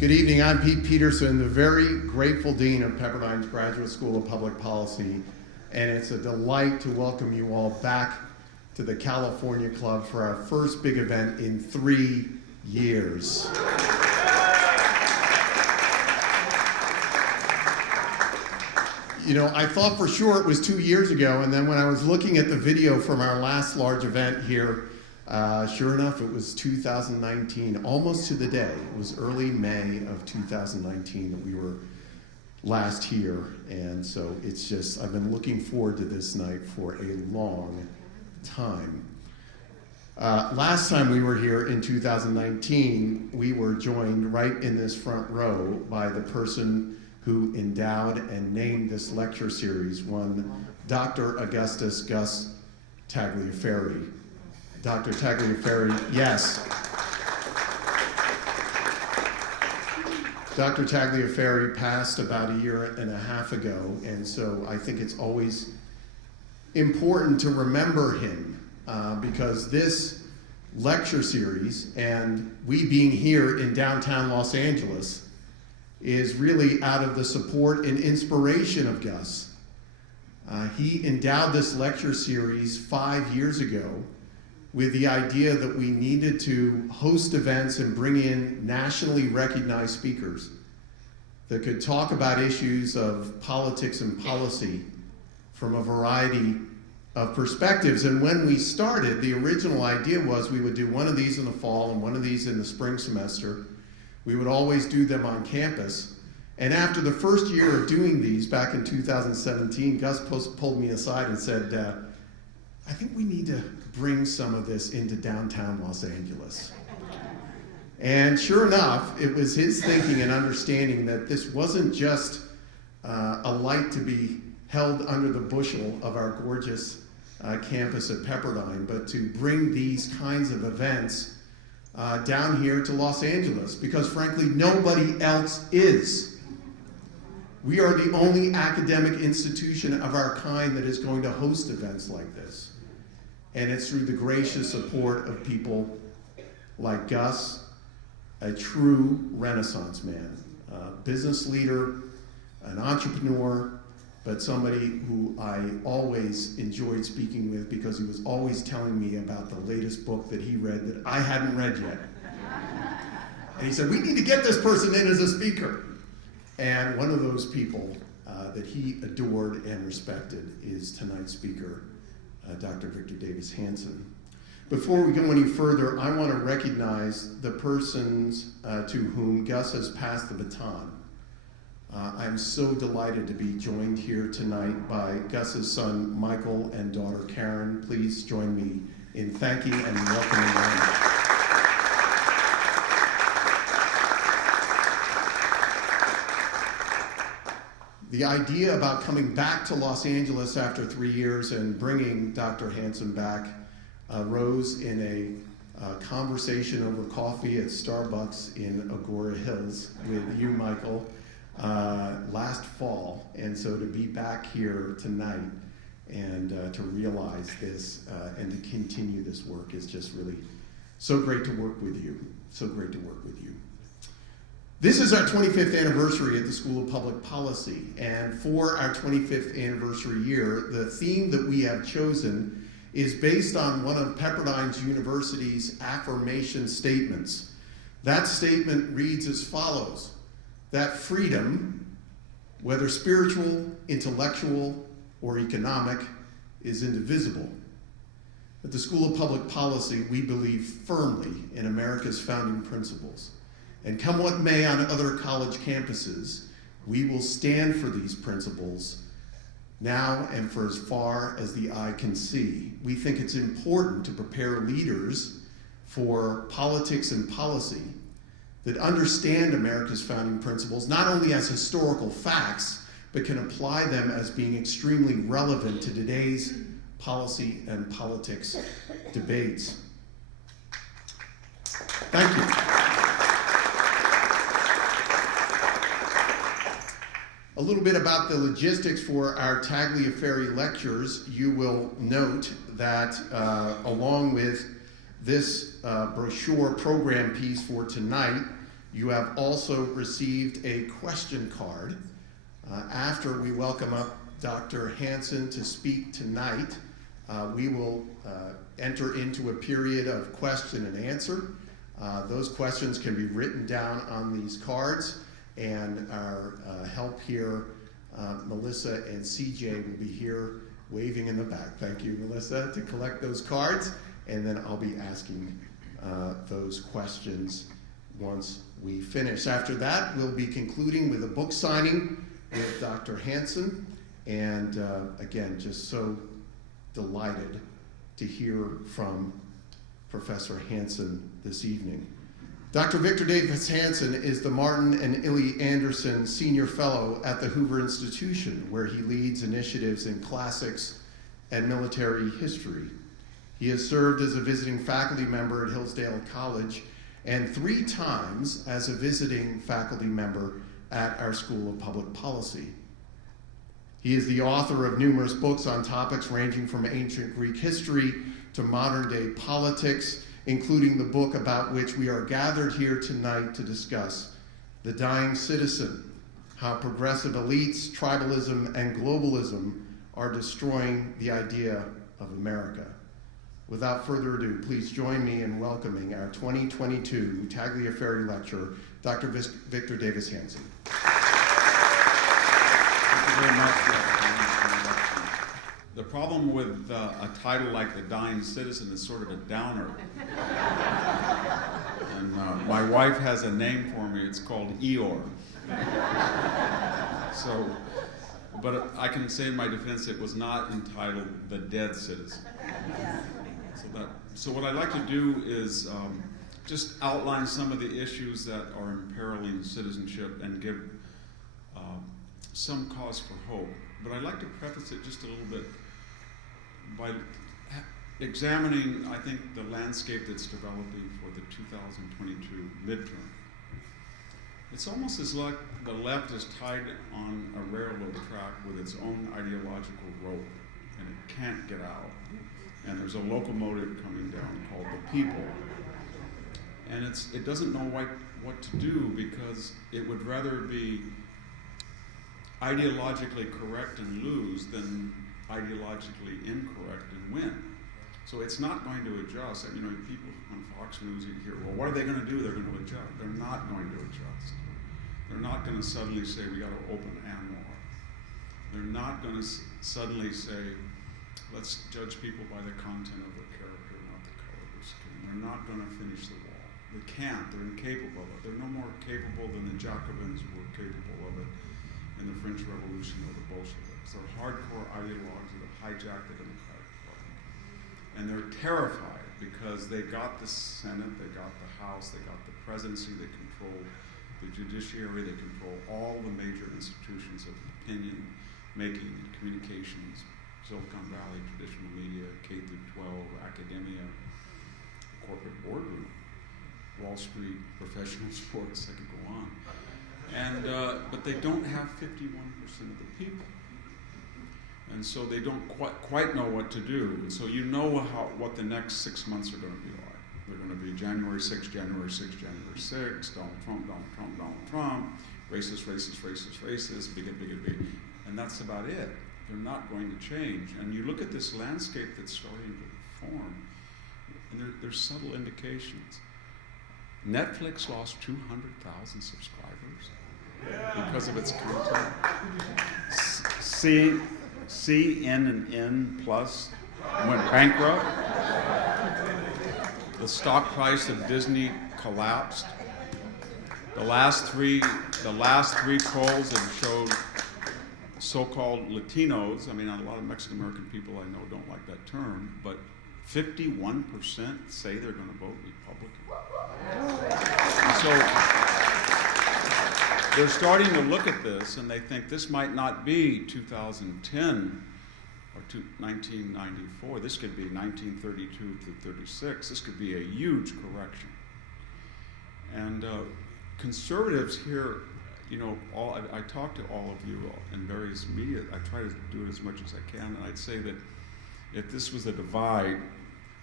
Good evening, I'm Pete Peterson, the very grateful Dean of Pepperdine's Graduate School of Public Policy, and it's a delight to welcome you all back to the California Club for our first big event in 3 years. You know, I thought for sure it was 2 years ago, and then when I was looking at the video from our last large event here, sure enough, it was 2019, almost to the day. It was early May of 2019 that we were last here, and so it's just, I've been looking forward to this night for a long time. Last time we were here in 2019, we were joined right in this front row by the person who endowed and named this lecture series, one Dr. Augustus Gus Tagliaferri. Dr. Tagliaferri, yes. Dr. Tagliaferri passed about a year and a half ago, and so I think it's always important to remember him because this lecture series, and we being here in downtown Los Angeles, is really out of the support and inspiration of Gus. He endowed this lecture series 5 years ago with the idea that we needed to host events and bring in nationally recognized speakers that could talk about issues of politics and policy from a variety of perspectives. And when we started, the original idea was we would do one of these in the fall and one of these in the spring semester. We would always do them on campus. And after the first year of doing these back in 2017, Gus pulled me aside and said, I think we need to bring some of this into downtown Los Angeles. And sure enough, it was his thinking and understanding that this wasn't just a light to be held under the bushel of our gorgeous campus at Pepperdine, but to bring these kinds of events down here to Los Angeles, because frankly, nobody else is. We are the only academic institution of our kind that is going to host events like this. And it's through the gracious support of people like Gus, a true Renaissance man, a business leader, an entrepreneur, but somebody who I always enjoyed speaking with because he was always telling me about the latest book that he read that I hadn't read yet. And he said, we need to get this person in as a speaker. And one of those people that he adored and respected is tonight's speaker, Dr. Victor Davis Hanson. Before we go any further, I want to recognize the persons to whom Gus has passed the baton. I'm so delighted to be joined here tonight by Gus's son, Michael, and daughter, Karen. Please join me in thanking and welcoming them. The idea about coming back to Los Angeles after 3 years and bringing Dr. Hanson back rose in a conversation over coffee at Starbucks in Agora Hills with you, Michael, last fall. And so to be back here tonight and to realize this and to continue this work is just really so great to work with you. So great to work with you. This is our 25th anniversary at the School of Public Policy, and for our 25th anniversary year, the theme that we have chosen is based on one of Pepperdine University's affirmation statements. That statement reads as follows: that freedom, whether spiritual, intellectual, or economic, is indivisible. At the School of Public Policy, we believe firmly in America's founding principles. And come what may on other college campuses, we will stand for these principles now and for as far as the eye can see. We think it's important to prepare leaders for politics and policy that understand America's founding principles, not only as historical facts, but can apply them as being extremely relevant to today's policy and politics debates. Thank you. A little bit about the logistics for our Tagliaferri lectures. You will note that along with this brochure program piece for tonight, You have also received a question card. After we welcome up Dr. Hanson to speak tonight, we will enter into a period of question and answer. Those questions can be written down on these cards, and our help here, Melissa and CJ, will be here waving in the back. Thank you, Melissa, to collect those cards, and then I'll be asking those questions once we finish. After that, we'll be concluding with a book signing with Dr. Hanson, and again, just so delighted to hear from Professor Hanson this evening. Dr. Victor Davis Hanson is the Martin and Illie Anderson Senior Fellow at the Hoover Institution, where he leads initiatives in classics and military history. He has served as a visiting faculty member at Hillsdale College and 3 times as a visiting faculty member at our School of Public Policy. He is the author of numerous books on topics ranging from ancient Greek history to modern-day politics, including the book about which we are gathered here tonight to discuss, The Dying Citizen: How Progressive Elites, Tribalism, and Globalism Are Destroying the Idea of America. Without further ado, please join me in welcoming our 2022 Tagliaferri Lecturer, Dr. Victor Davis Hanson. Thank you very much for that introduction. The problem with a title like The Dying Citizen is sort of a downer. And my wife has a name for me. It's called Eeyore. But I can say in my defense it was not entitled The Dead Citizen. So what I'd like to do is just outline some of the issues that are imperiling citizenship and give some cause for hope. But I'd like to preface it just a little bit by examining, I think, the landscape that's developing for the 2022 midterm. It's almost as like the left is tied on a railroad track with its own ideological rope, and it can't get out. And there's a locomotive coming down called the people. And it doesn't know what to do, because it would rather be ideologically correct and lose than ideologically incorrect and win. So it's not going to adjust. And, people on Fox News, you hear, well, what are they going to do? They're going to adjust. They're not going to adjust. They're not going to suddenly say, we got to open ANWR. They're not going to suddenly say, let's judge people by the content of their character, not the color of their skin. They're not going to finish the wall. They can't. They're incapable of it. They're no more capable than the Jacobins were capable of it in the French Revolution or the Bolsheviks. They're hardcore ideologues that have hijacked the Democratic Party. And they're terrified because they got the Senate, they got the House, they got the presidency, they control the judiciary, they control all the major institutions of opinion making and communications, Silicon Valley, traditional media, K-12, academia, corporate boardroom, Wall Street, professional sports, I could go on. And but they don't have 51% of the people. And so they don't quite know what to do. And so what the next 6 months are going to be like. They're going to be January 6th, January 6th, January 6th, Donald Trump, Donald Trump, Donald Trump, racist, racist, racist, racist, bigot, bigot, bigot. And that's about it. They're not going to change. And you look at this landscape that's starting to form, and there's subtle indications. Netflix lost 200,000 subscribers because of its content. CNN Plus went bankrupt. The stock price of Disney collapsed. The last three polls have showed so-called Latinos, a lot of Mexican-American people I know don't like that term, but 51% say they're going to vote Republican. So they're starting to look at this, and they think this might not be 2010 or 1994. This could be 1932 to 36. This could be a huge correction. And conservatives here, I talk to all of you in various media. I try to do it as much as I can, and I'd say that if this was a divide,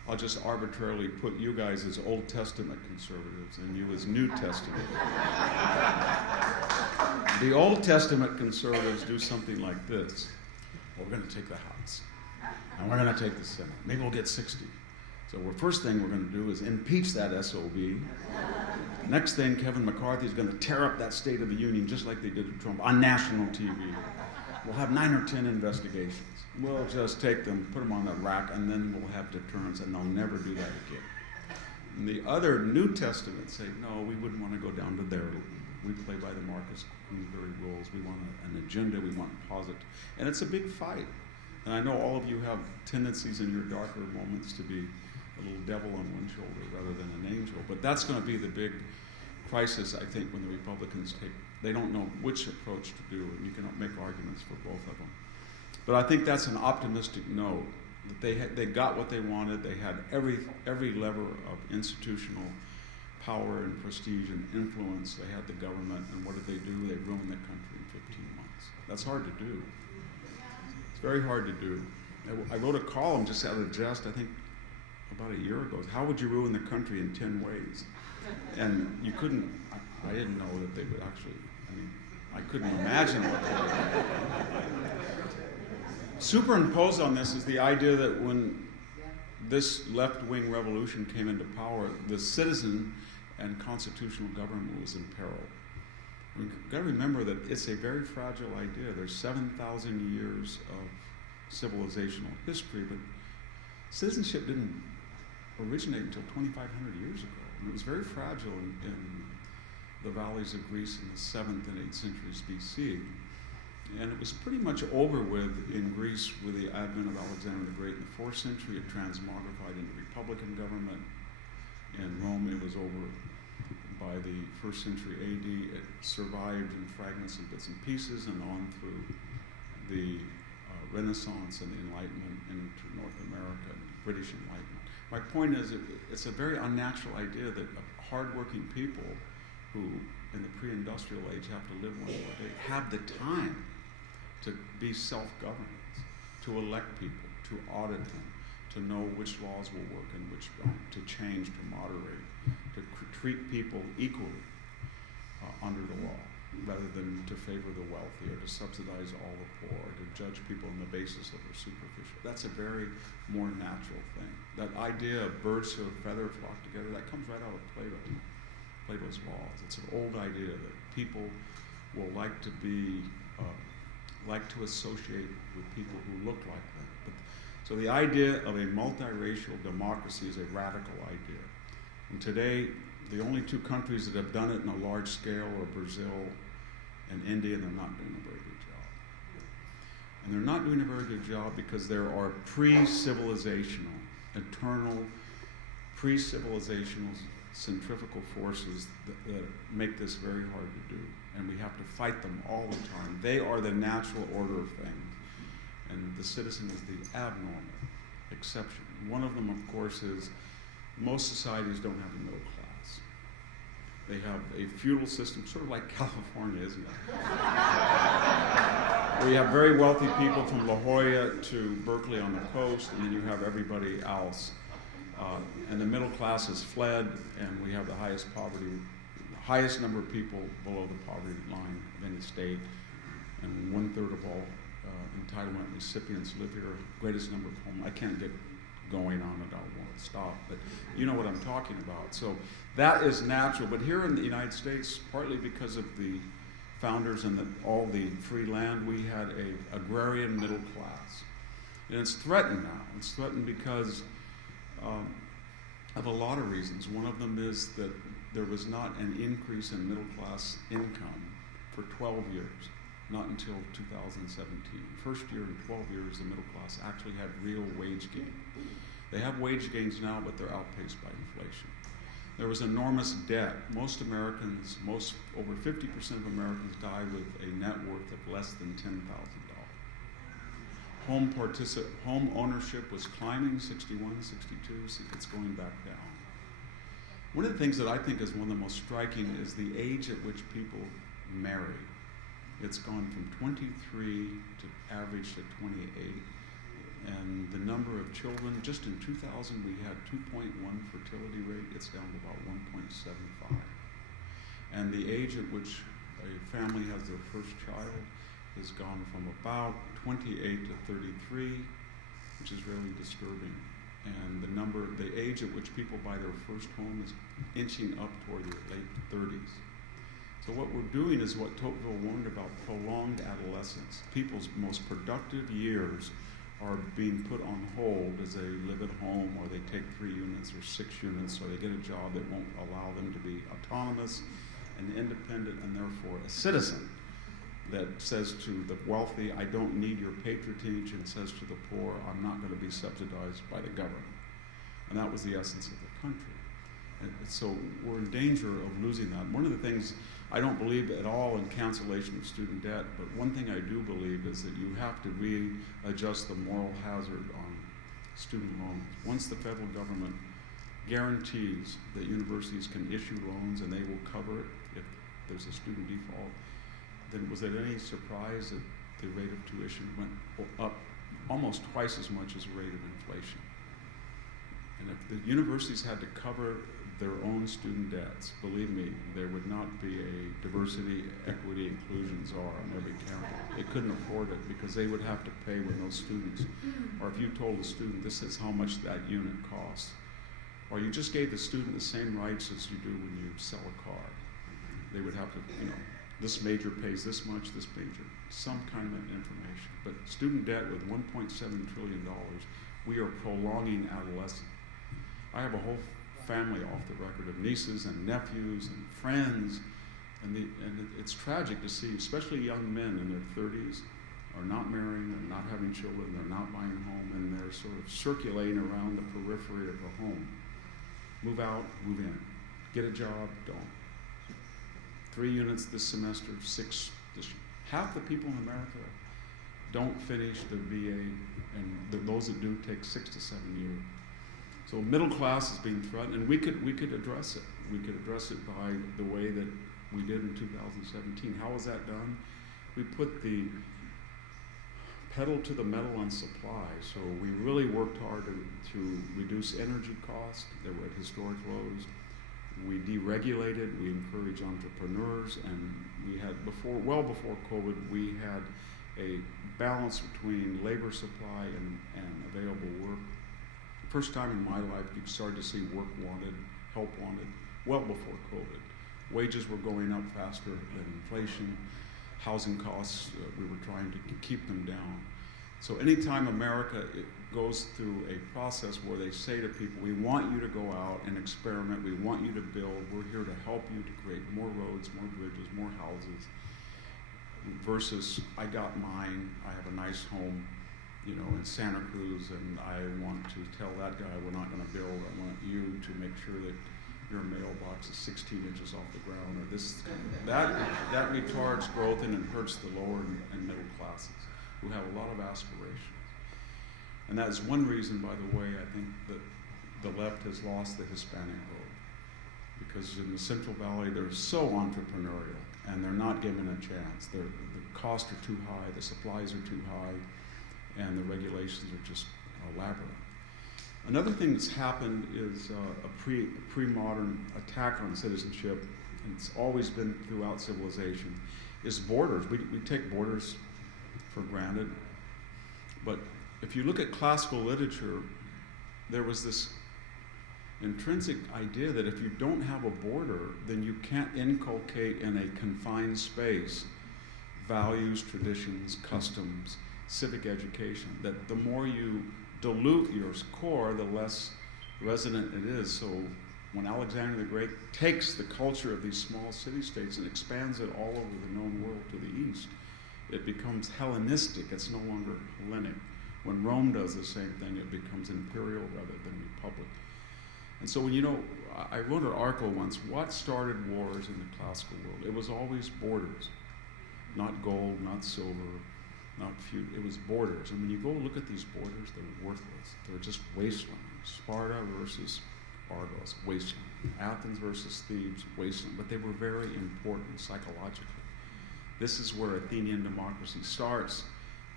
I'll just arbitrarily put you guys as Old Testament conservatives and you as New Testament. The Old Testament conservatives do something like this. Well, we're going to take the House, and we're going to take the Senate. Maybe we'll get 60. So the first thing we're going to do is impeach that SOB. Next thing, Kevin McCarthy is going to tear up that State of the Union just like they did with Trump on national TV. We'll have 9 or 10 investigations. We'll just take them, put them on the rack, and then we'll have deterrence, and they'll never do that again. And the other New Testament say, no, we wouldn't want to go down to their level. We play by the Marcus Queensberry rules. We want an agenda. We want positive. And it's a big fight. And I know all of you have tendencies in your darker moments to be a little devil on one shoulder rather than an angel. But that's going to be the big crisis, I think, when the Republicans they don't know which approach to do, and you can make arguments for both of them. But I think that's an optimistic note, that they got what they wanted. They had every lever of institutional power and prestige and influence. They had the government, and what did they do? They ruined the country in 15 months. That's hard to do. It's very hard to do. I wrote a column just out of jest, I think about a year ago. How would you ruin the country in 10 ways? And you couldn't, I didn't know that they would actually, I couldn't imagine what they would do. Superimposed on this is the idea that when this left-wing revolution came into power, the citizen and constitutional government was in peril. We've got to remember that it's a very fragile idea. There's 7,000 years of civilizational history, but citizenship didn't originate until 2,500 years ago. And it was very fragile in the valleys of Greece in the 7th and 8th centuries BC. And it was pretty much over with in Greece with the advent of Alexander the Great in the 4th century. It transmogrified into republican government. In Rome, it was over by the 1st century AD. It survived in fragments and bits and pieces and on through the Renaissance and the Enlightenment into North America and British Enlightenment. My point is, it's a very unnatural idea that hardworking people who, in the pre-industrial age, have to live one more day, have the time to be self-governed, to elect people, to audit them, to know which laws will work and which don't, to change, to moderate, to treat people equally under the law, rather than to favor the wealthy or to subsidize all the poor, or to judge people on the basis of their superficial. That's a very more natural thing. That idea of birds of a feather flock together, that comes right out of Plato's laws. It's an old idea that people will like to be, like to associate with people who look like them. So the idea of a multiracial democracy is a radical idea. And today, the only 2 countries that have done it in a large scale are Brazil and India, and they're not doing a very good job. And they're not doing a very good job because there are pre-civilizational, eternal, pre-civilizational centrifugal forces that make this very hard to do. And we have to fight them all the time. They are the natural order of things. And the citizen is the abnormal exception. One of them, of course, is most societies don't have a middle class. They have a feudal system, sort of like California, isn't it? Where you have very wealthy people from La Jolla to Berkeley on the coast, and then you have everybody else. And the middle class has fled, and we have the highest poverty, the highest number of people below the poverty line of any state, and 1/3 of all entitlement recipients live here, greatest number of home. I can't get going on it, I won't stop, but you know what I'm talking about. So that is natural, but here in the United States, partly because of the founders and all the free land, we had an agrarian middle class. And it's threatened now. It's threatened because of a lot of reasons. One of them is that there was not an increase in middle class income for 12 years. Not until 2017. First year in 12 years, the middle class actually had real wage gain. They have wage gains now, but they're outpaced by inflation. There was enormous debt. Most Americans, over 50% of Americans die with a net worth of less than $10,000. Home ownership was climbing, 61, 62, so it's going back down. One of the things that I think is one of the most striking is the age at which people marry. It's gone from 23 to average to 28. And the number of children, just in 2000 we had 2.1 fertility rate, it's down to about 1.75. And the age at which a family has their first child has gone from about 28 to 33, which is really disturbing. And the age at which people buy their first home is inching up toward their late 30s. So what we're doing is what Tocqueville warned about, prolonged adolescence. People's most productive years are being put on hold as they live at home, or they take 3 units or 6 units, or they get a job that won't allow them to be autonomous and independent, and therefore a citizen that says to the wealthy, I don't need your patronage, and says to the poor, I'm not going to be subsidized by the government. And that was the essence of the country. And so we're in danger of losing that. One of the things, I don't believe at all in cancellation of student debt, but one thing I do believe is that you have to readjust the moral hazard on student loans. Once the federal government guarantees that universities can issue loans and they will cover it if there's a student default, then was it any surprise that the rate of tuition went up almost twice as much as the rate of inflation? And if the universities had to cover their own student debts, believe me, there would not be a diversity, equity, inclusion czar on every campus. They couldn't afford it because they would have to pay when those students, or if you told a student this is how much that unit costs, or you just gave the student the same rights as you do when you sell a car, they would have to, this major pays this much, this major, some kind of information. But student debt with $1.7 trillion, we are prolonging adolescence. I have a whole family off the record of nieces and nephews and friends, and it's tragic to see, especially young men in their 30s are not marrying, they're not having children, they're not buying a home, and they're sort of circulating around the periphery of the home. Move out, move in. Get a job, don't. 3 units this semester, 6 this year. Half the people in America don't finish their BA, and those that do take 6 to 7 years. So middle class is being threatened, and we could address it. We could address it by the way that we did in 2017. How was that done? We put the pedal to the metal on supply. So we really worked hard to reduce energy costs that were at historic lows. We deregulated, we encouraged entrepreneurs, and we had well before COVID, we had a balance between labor supply and available work. First time in my life you started to see work wanted, help wanted, well before COVID. Wages were going up faster than inflation. Housing costs, we were trying to keep them down. So anytime America goes through a process where they say to people, we want you to go out and experiment, we want you to build, we're here to help you to create more roads, more bridges, more houses, versus I got mine, I have a nice home, in Santa Cruz, and I want to tell that guy we're not going to build. I want you to make sure that your mailbox is 16 inches off the ground, or this that retards growth and it hurts the lower and middle classes who have a lot of aspirations. And that is one reason, by the way, I think that the left has lost the Hispanic vote, because in the Central Valley they're so entrepreneurial and they're not given a chance. The costs are too high, the supplies are too high, and the regulations are just elaborate. Another thing that's happened is a pre-modern attack on citizenship, and it's always been throughout civilization, is borders. We take borders for granted, but if you look at classical literature, there was this intrinsic idea that if you don't have a border, then you can't inculcate in a confined space values, traditions, customs, civic education, that the more you dilute your core, the less resonant it is. So when Alexander the Great takes the culture of these small city-states and expands it all over the known world to the east, it becomes Hellenistic, it's no longer Hellenic. When Rome does the same thing, it becomes imperial rather than republic. And so I wrote an article once, what started wars in the classical world? It was always borders, not gold, not silver, not feud. It was borders. And when you go look at these borders, they're worthless. They're just wasteland. Sparta versus Argos, wasteland. Athens versus Thebes, wasteland. But they were very important psychologically. This is where Athenian democracy starts.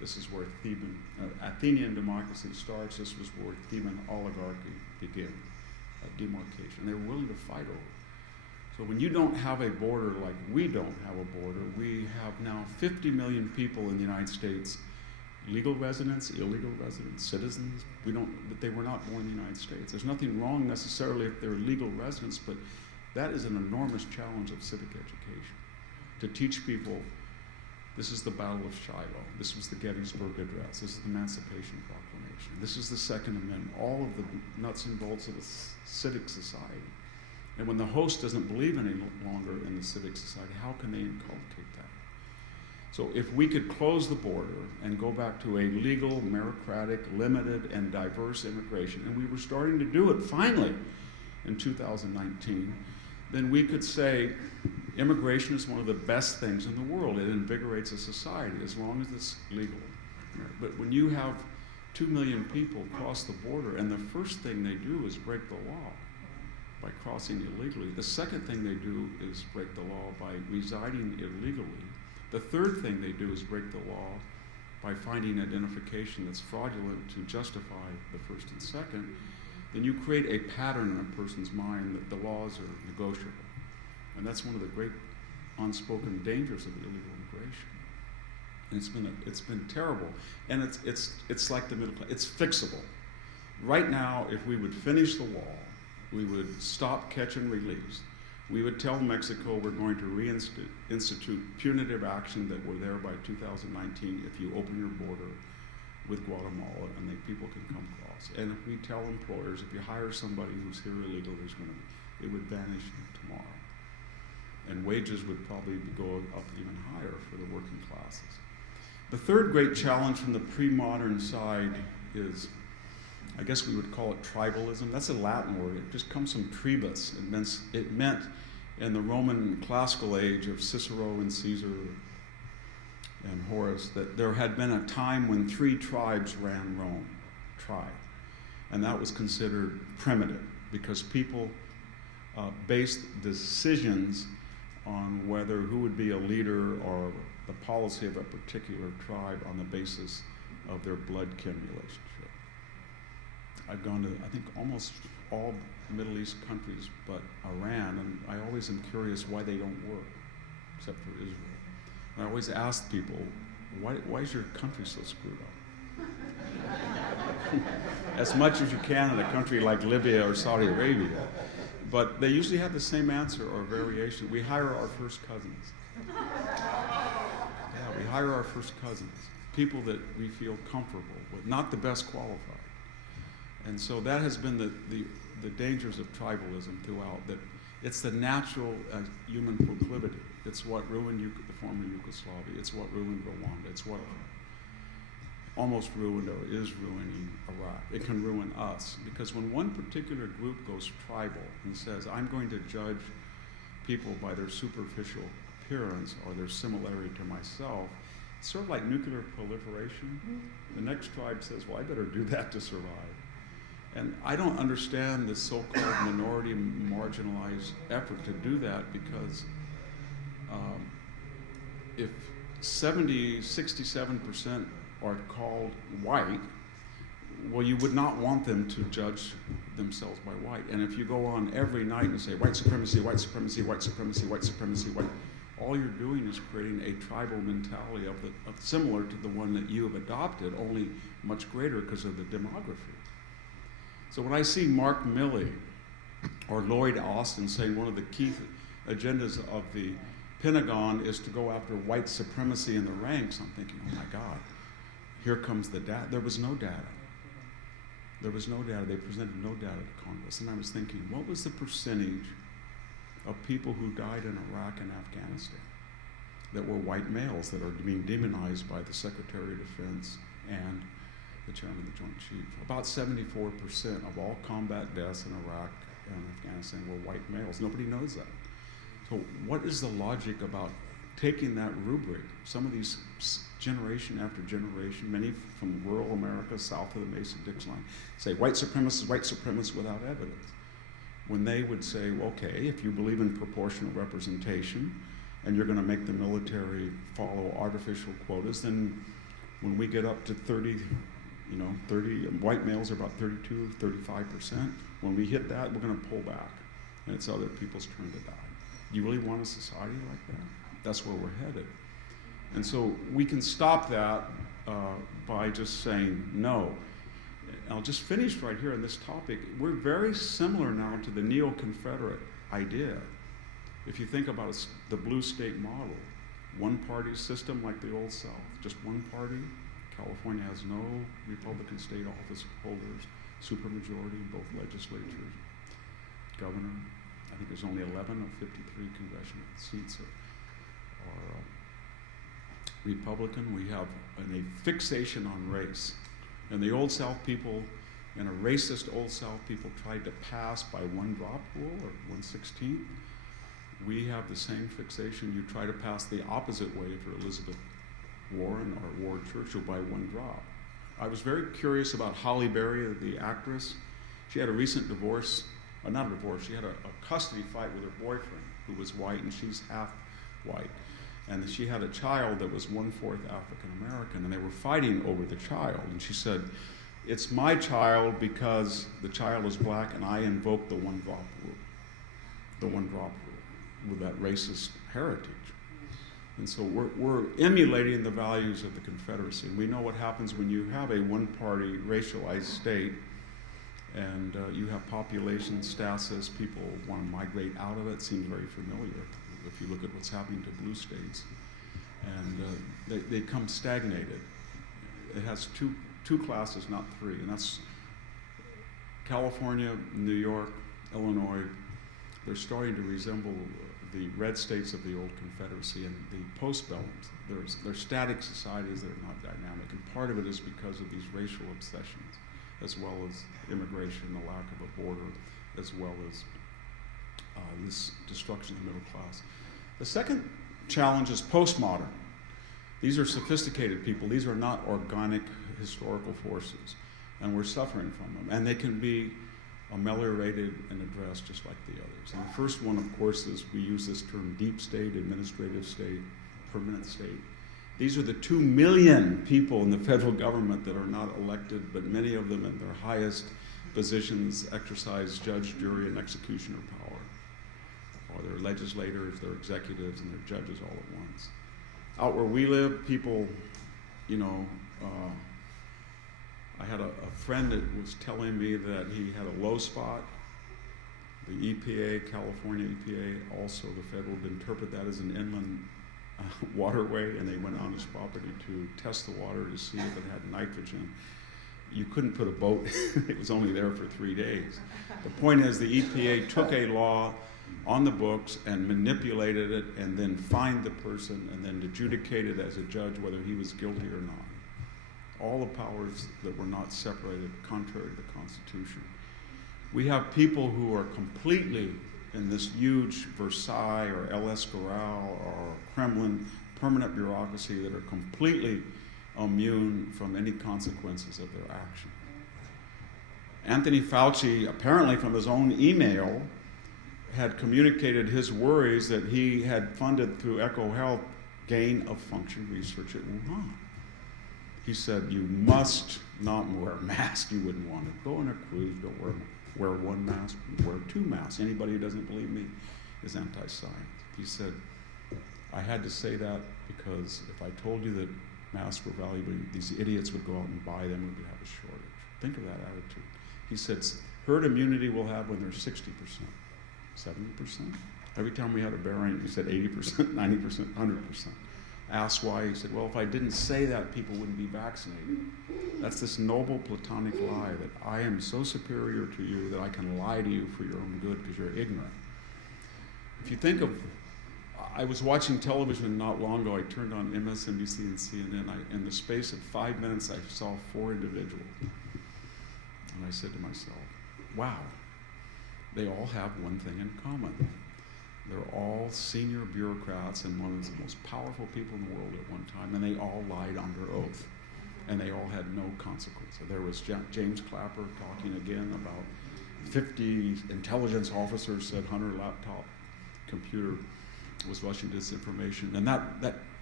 This is where Athenian democracy starts. This was where Theban oligarchy began, demarcation. They were willing to fight over it. So when you don't have a border like we don't have a border, we have now 50 million people in the United States, legal residents, illegal residents, citizens. But they were not born in the United States. There's nothing wrong necessarily if they're legal residents, but that is an enormous challenge of civic education. To teach people, this is the Battle of Shiloh, this was the Gettysburg Address, this is the Emancipation Proclamation, this is the Second Amendment, all of the nuts and bolts of a civic society. And when the host doesn't believe any longer in the civic society, how can they inculcate that? So if we could close the border and go back to a legal, meritocratic, limited, and diverse immigration, and we were starting to do it finally in 2019, then we could say immigration is one of the best things in the world. It invigorates a society as long as it's legal. But when you have 2 million people cross the border, and the first thing they do is break the law by crossing illegally. The second thing they do is break the law by residing illegally. The third thing they do is break the law by finding identification that's fraudulent to justify the first and second. Then you create a pattern in a person's mind that the laws are negotiable. And that's one of the great unspoken dangers of illegal immigration. And it's been terrible. And it's like the middle class. It's fixable. Right now, if we would finish the wall, we would stop catch and release. We would tell Mexico we're going to reinstitute punitive action that were there by 2019 if you open your border with Guatemala and people can come across. And if we tell employers, if you hire somebody who's here illegal, it would vanish tomorrow. And wages would probably go up even higher for the working classes. The third great challenge from the pre-modern side is, I guess we would call it tribalism. That's a Latin word. It just comes from tribus. It meant in the Roman classical age of Cicero and Caesar and Horace that there had been a time when 3 tribes ran Rome, and that was considered primitive because people based decisions on who would be a leader or the policy of a particular tribe on the basis of their blood-kin relationship. I've gone to, I think, almost all Middle East countries but Iran, and I always am curious why they don't work, except for Israel. And I always ask people, why is your country so screwed up? As much as you can in a country like Libya or Saudi Arabia. But they usually have the same answer or variation. We hire our first cousins. Yeah, we hire our first cousins, people that we feel comfortable with, not the best qualified. And so that has been the dangers of tribalism throughout, that it's the natural human proclivity. It's what ruined the former Yugoslavia. It's what ruined Rwanda. It's what almost ruined or is ruining Iraq. It can ruin us, because when one particular group goes tribal and says, I'm going to judge people by their superficial appearance or their similarity to myself, it's sort of like nuclear proliferation. The next tribe says, well, I better do that to survive. And I don't understand the so-called minority marginalized effort to do that, because if 67% are called white, well, you would not want them to judge themselves by white. And if you go on every night and say white supremacy, white supremacy, white supremacy, white supremacy, white, all you're doing is creating a tribal mentality of similar to the one that you have adopted, only much greater because of the demography. So when I see Mark Milley or Lloyd Austin saying one of the key agendas of the Pentagon is to go after white supremacy in the ranks, I'm thinking, oh my God, here comes the data. There was no data. There was no data. They presented no data to Congress. And I was thinking, what was the percentage of people who died in Iraq and Afghanistan that were white males that are being demonized by the Secretary of Defense and the Chairman of the Joint Chief? About 74% of all combat deaths in Iraq and Afghanistan were white males. Nobody knows that. So what is the logic about taking that rubric? Some of these generation after generation, many from rural America, south of the Mason-Dixon line, say white supremacists without evidence. When they would say, well, okay, if you believe in proportional representation and you're going to make the military follow artificial quotas, then When we get up to 30, 30, white males are about 32, 35%. When we hit that, we're going to pull back, and it's other people's turn to die. Do you really want a society like that? That's where we're headed. And so we can stop that by just saying no. I'll just finish right here on this topic. We're very similar now to the neo-Confederate idea. If you think about the blue state model, one-party system like the Old South, just one party. California has no Republican state office holders, supermajority in both legislatures. Governor, I think there's only 11 of 53 congressional seats are Republican. We have a fixation on race. And the Old South people and a racist Old South people tried to pass by one drop rule or 1/16. We have the same fixation. You try to pass the opposite way for Elizabeth Warren or Ward Churchill by one drop. I was very curious about Halle Berry, the actress. She had a recent divorce, not a divorce, she had a custody fight with her boyfriend who was white, and she's half white. And she had a child that was 1/4 African American, and they were fighting over the child. And she said, "It's my child because the child is black, and I invoke the one drop rule with that racist heritage." And so we're emulating the values of the Confederacy. And we know what happens when you have a one-party racialized state, and you have population stasis. People want to migrate out of it. Seems very familiar if you look at what's happening to blue states. And they come stagnated. It has two classes, not three. And that's California, New York, Illinois. They're starting to resemble the red states of the old Confederacy and the postbellums. They're static societies that are not dynamic. And part of it is because of these racial obsessions, as well as immigration, the lack of a border, as well as this destruction of the middle class. The second challenge is postmodern. These are sophisticated people. These are not organic historical forces, and we're suffering from them. And they can be ameliorated and addressed just like the others. And the first one, of course, is we use this term deep state, administrative state, permanent state. These are the 2 million people in the federal government that are not elected, but many of them in their highest positions exercise judge, jury, and executioner power. Or they're legislators, they're executives, and they're judges all at once. Out where we live, people, I had a friend that was telling me that he had a low spot. The EPA, California EPA, also the federal, would interpret that as an inland waterway, and they went on his property to test the water to see if it had nitrogen. You couldn't put a boat, it was only there for 3 days. The point is the EPA took a law on the books and manipulated it and then fined the person and then adjudicated as a judge whether he was guilty or not. All the powers that were not separated contrary to the Constitution. We have people who are completely in this huge Versailles or El Escorial or Kremlin permanent bureaucracy that are completely immune from any consequences of their action. Anthony Fauci, apparently from his own email, had communicated his worries that he had funded through EcoHealth gain of function research at Wuhan. He said, you must not wear a mask. You wouldn't want to go on a cruise, don't wear one mask, wear 2 masks. Anybody who doesn't believe me is anti-science. He said, I had to say that because if I told you that masks were valuable, these idiots would go out and buy them and we'd have a shortage. Think of that attitude. He said, herd immunity we'll have when there's 60%, 70%. Every time we had a variant, he said 80%, 90%, 100%. Asked why, he said, well, if I didn't say that, people wouldn't be vaccinated. That's this noble platonic lie that I am so superior to you that I can lie to you for your own good because you're ignorant. If you think of, I was watching television not long ago, I turned on MSNBC and CNN, in the space of 5 minutes I saw 4 individuals. And I said to myself, wow, they all have one thing in common. They're all senior bureaucrats and one of the most powerful people in the world at one time, and they all lied under oath, and they all had no consequence. So there was James Clapper talking again about 50 intelligence officers said Hunter laptop computer was rushing disinformation, and that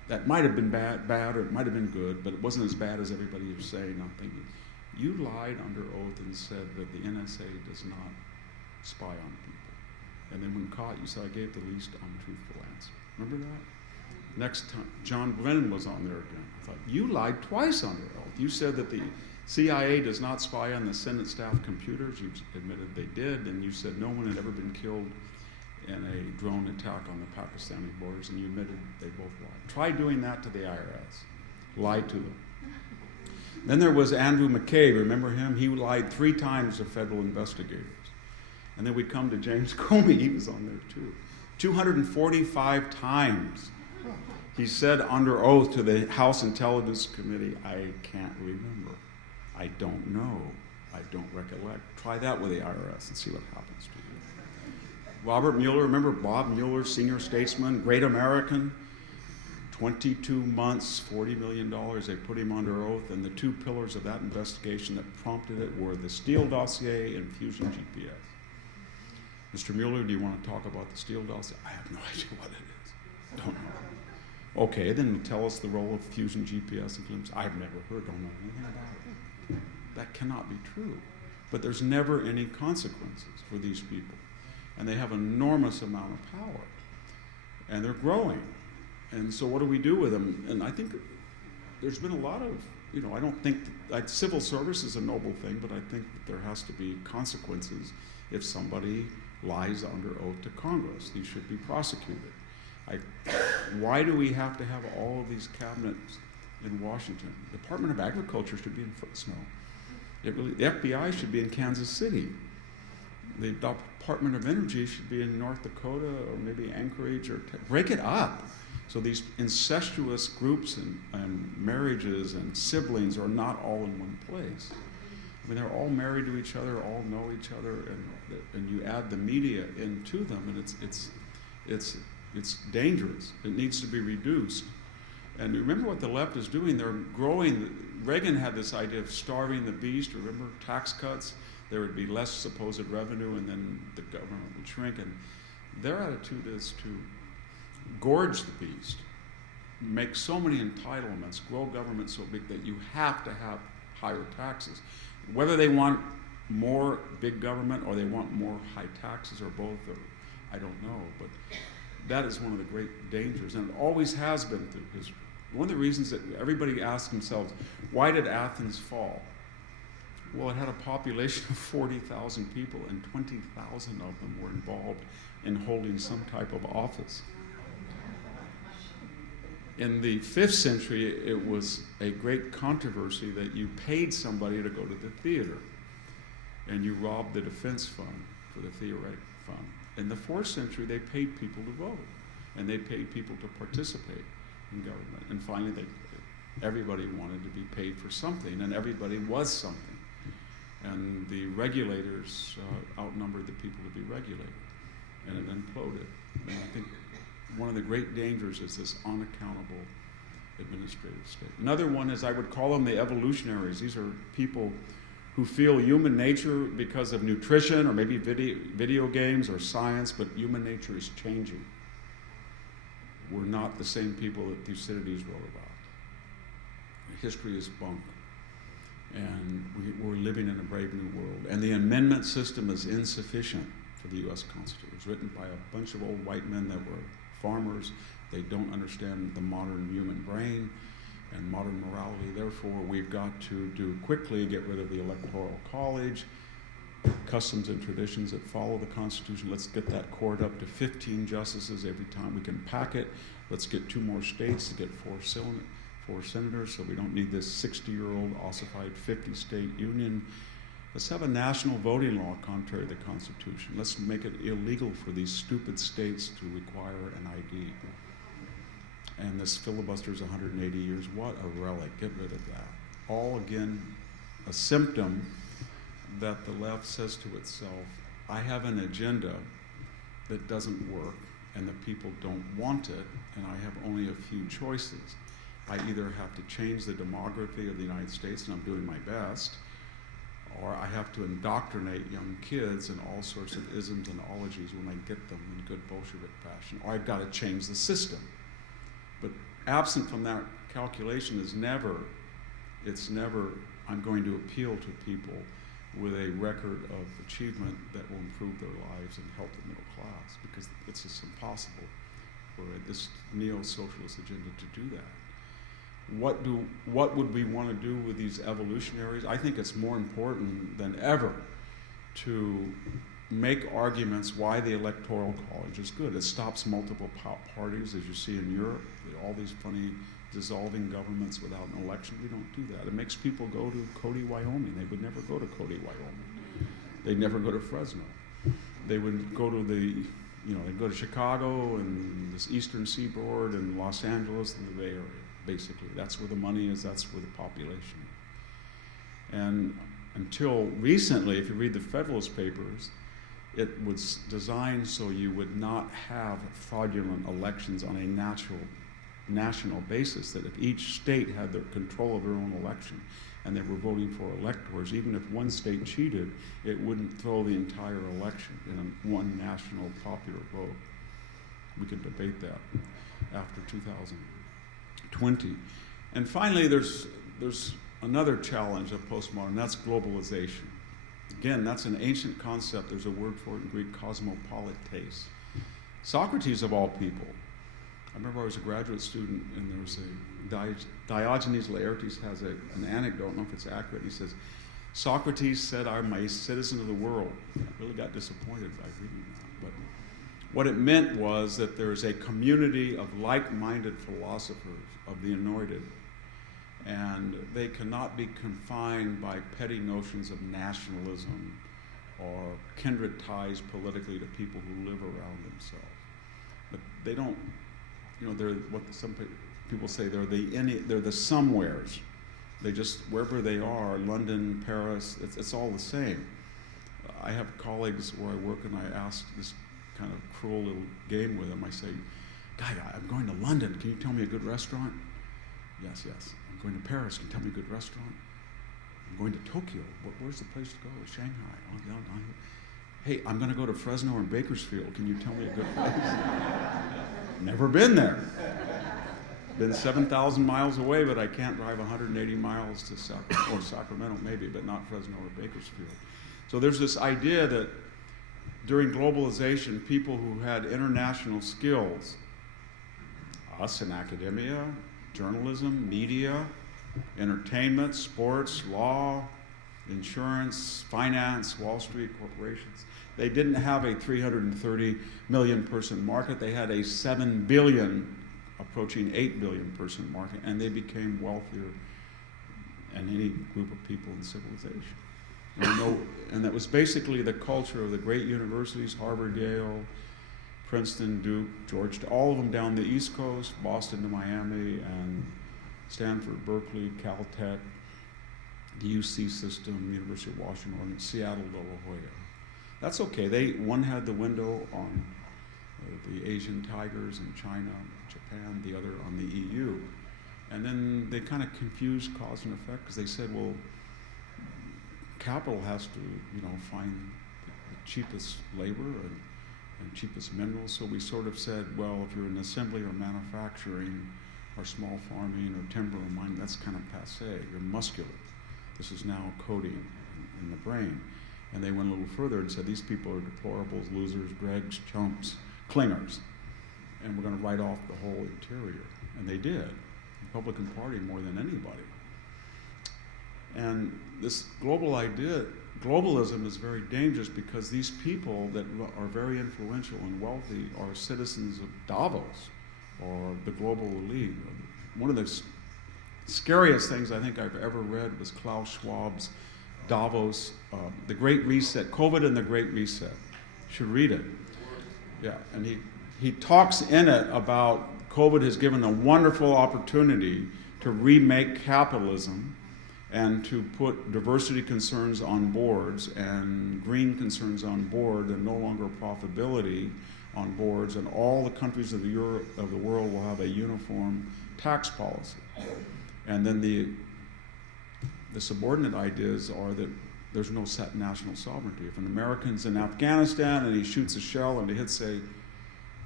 that might have been bad, or it might have been good, but it wasn't as bad as everybody was saying. I'm thinking, you lied under oath and said that the NSA does not spy on people. And then when caught, you said, I gave the least untruthful answer. Remember that? Next time, John Brennan was on there again. I thought, you lied twice under oath. You said that the CIA does not spy on the Senate staff computers. You admitted they did, and you said no one had ever been killed in a drone attack on the Pakistani borders, and you admitted they both lied. Try doing that to the IRS. Lie to them. Then there was Andrew McCabe. Remember him? He lied 3 times to federal investigators. And then we come to James Comey. He was on there too. 245 times. He said under oath to the House Intelligence Committee, I can't remember. I don't know. I don't recollect. Try that with the IRS and see what happens to you. Robert Mueller, remember Bob Mueller, senior statesman, great American, 22 months, $40 million. They put him under oath, and the 2 pillars of that investigation that prompted it were the Steele dossier and Fusion GPS. Mr. Mueller, do you want to talk about the Steele dossier? I have no idea what it is. Don't know. Okay, then tell us the role of Fusion GPS and Glimpse. I've never heard, don't know anything about it. That cannot be true. But there's never any consequences for these people. And they have an enormous amount of power. And they're growing. And so what do we do with them? And I think there's been a lot of, I don't think, civil service is a noble thing, but I think that there has to be consequences if somebody lies under oath to Congress. These should be prosecuted. Why do we have to have all of these cabinets in Washington? The Department of Agriculture should be in Fresno. The FBI should be in Kansas City. The Department of Energy should be in North Dakota or maybe Anchorage. Break it up so these incestuous groups and marriages and siblings are not all in one place. I mean, they're all married to each other, all know each other, and you add the media into them, and it's dangerous. It needs to be reduced. And remember what the left is doing. They're growing. Reagan had this idea of starving the beast. Remember tax cuts? There would be less supposed revenue, and then the government would shrink. And their attitude is to gorge the beast, make so many entitlements, grow government so big that you have to have higher taxes. Whether they want more big government or they want more high taxes or both, or I don't know. But that is one of the great dangers, and it always has been through history. One of the reasons that everybody asks themselves, why did Athens fall? Well, it had a population of 40,000 people, and 20,000 of them were involved in holding some type of office. In the 5th century, it was a great controversy that you paid somebody to go to the theater, and you robbed the defense fund for the theater fund. In the 4th century, they paid people to vote, and they paid people to participate in government. And finally, everybody wanted to be paid for something, and everybody was something. And the regulators outnumbered the people to be regulated, and it imploded. And I think one of the great dangers is this unaccountable administrative state. Another one is, I would call them the evolutionaries. These are people who feel human nature because of nutrition or maybe video games or science, but human nature is changing. We're not the same people that Thucydides wrote about. History is bunk. And we're living in a brave new world. And the amendment system is insufficient for the U.S. Constitution. It was written by a bunch of old white men that were farmers. They don't understand the modern human brain and modern morality. Therefore, we've got to quickly get rid of the Electoral College, customs and traditions that follow the Constitution. Let's get that court up to 15 justices every time we can pack it. Let's get 2 more states to get 4 senators, so we don't need this 60-year-old ossified 50-state union. Let's have a national voting law contrary to the Constitution. Let's make it illegal for these stupid states to require an ID. And this filibuster is 180 years. What a relic. Get rid of that. All, again, a symptom that the left says to itself, I have an agenda that doesn't work, and the people don't want it, and I have only a few choices. I either have to change the demography of the United States, and I'm doing my best, or I have to indoctrinate young kids in all sorts of isms and ologies when I get them in good Bolshevik fashion, or I've got to change the system. But absent from that calculation is never, I'm going to appeal to people with a record of achievement that will improve their lives and help the middle class, because it's just impossible for this neo-socialist agenda to do that. What would we want to do with these evolutionaries? I think it's more important than ever to make arguments why the Electoral College is good. It stops multiple parties, as you see in Europe, all these funny dissolving governments without an election. We don't do that. It makes people go to Cody, Wyoming. They would never go to Cody, Wyoming. They'd never go to Fresno. They would go to they'd go to Chicago and this Eastern Seaboard and Los Angeles and the Bay Area. Basically, that's where the money is, that's where the population is. And until recently, if you read the Federalist Papers, it was designed so you would not have fraudulent elections on a national basis, that if each state had the control of their own election and they were voting for electors, even if one state cheated, it wouldn't throw the entire election in one national popular vote. We could debate that after 2020. And finally, there's another challenge of postmodern, that's globalization. Again, that's an ancient concept. There's a word for it in Greek, cosmopolites. Socrates, of all people, I remember I was a graduate student, and there was Diogenes Laertes has an anecdote, I don't know if it's accurate. He says, Socrates said, I'm a citizen of the world. I really got disappointed by reading that. But what it meant was that there's a community of like-minded philosophers, of the anointed, and they cannot be confined by petty notions of nationalism or kindred ties politically to people who live around themselves. But they don't, they're what some people say, they're the somewheres. They just, wherever they are, London, Paris, it's all the same. I have colleagues where I work, and I ask this kind of cruel little game with them. I say, Guy, I'm going to London. Can you tell me a good restaurant? Yes. I'm going to Paris. Can you tell me a good restaurant? I'm going to Tokyo. Where's the place to go? Shanghai. Hey, I'm going to go to Fresno or Bakersfield. Can you tell me a good place? Never been there. Been 7,000 miles away, but I can't drive 180 miles to Sacramento maybe, but not Fresno or Bakersfield. So there's this idea that during globalization, people who had international skills, us in academia, journalism, media, entertainment, sports, law, insurance, finance, Wall Street, corporations, they didn't have a 330 million person market. They had a 7 billion, approaching 8 billion person market, and they became wealthier than any group of people in civilization. And that was basically the culture of the great universities, Harvard, Yale, Princeton, Duke, Georgetown, all of them down the East Coast, Boston to Miami, and Stanford, Berkeley, Caltech, the UC system, University of Washington, Oregon, Seattle, La Jolla. That's okay. One had the window on the Asian tigers in China, Japan, the other on the EU. And then they kind of confused cause and effect, because they said, well, capital has to, find the cheapest labor and cheapest minerals. So we sort of said, well, if you're in assembly or manufacturing or small farming or timber or mining, that's kind of passé. You're muscular. This is now coding in the brain. And they went a little further and said, these people are deplorables, losers, dregs, chumps, clingers. And we're going to write off the whole interior. And they did. The Republican Party more than anybody. And this globalism is very dangerous, because these people that are very influential and wealthy are citizens of Davos or the global elite. One of the scariest things I think I've ever read was Klaus Schwab's Davos, The Great Reset, COVID and the Great Reset. You should read it. Yeah, and he talks in it about COVID has given a wonderful opportunity to remake capitalism and to put diversity concerns on boards and green concerns on board, and no longer profitability on boards, and all the countries of the world will have a uniform tax policy. And then the subordinate ideas are that there's no set national sovereignty. If an American's in Afghanistan and he shoots a shell and it hits a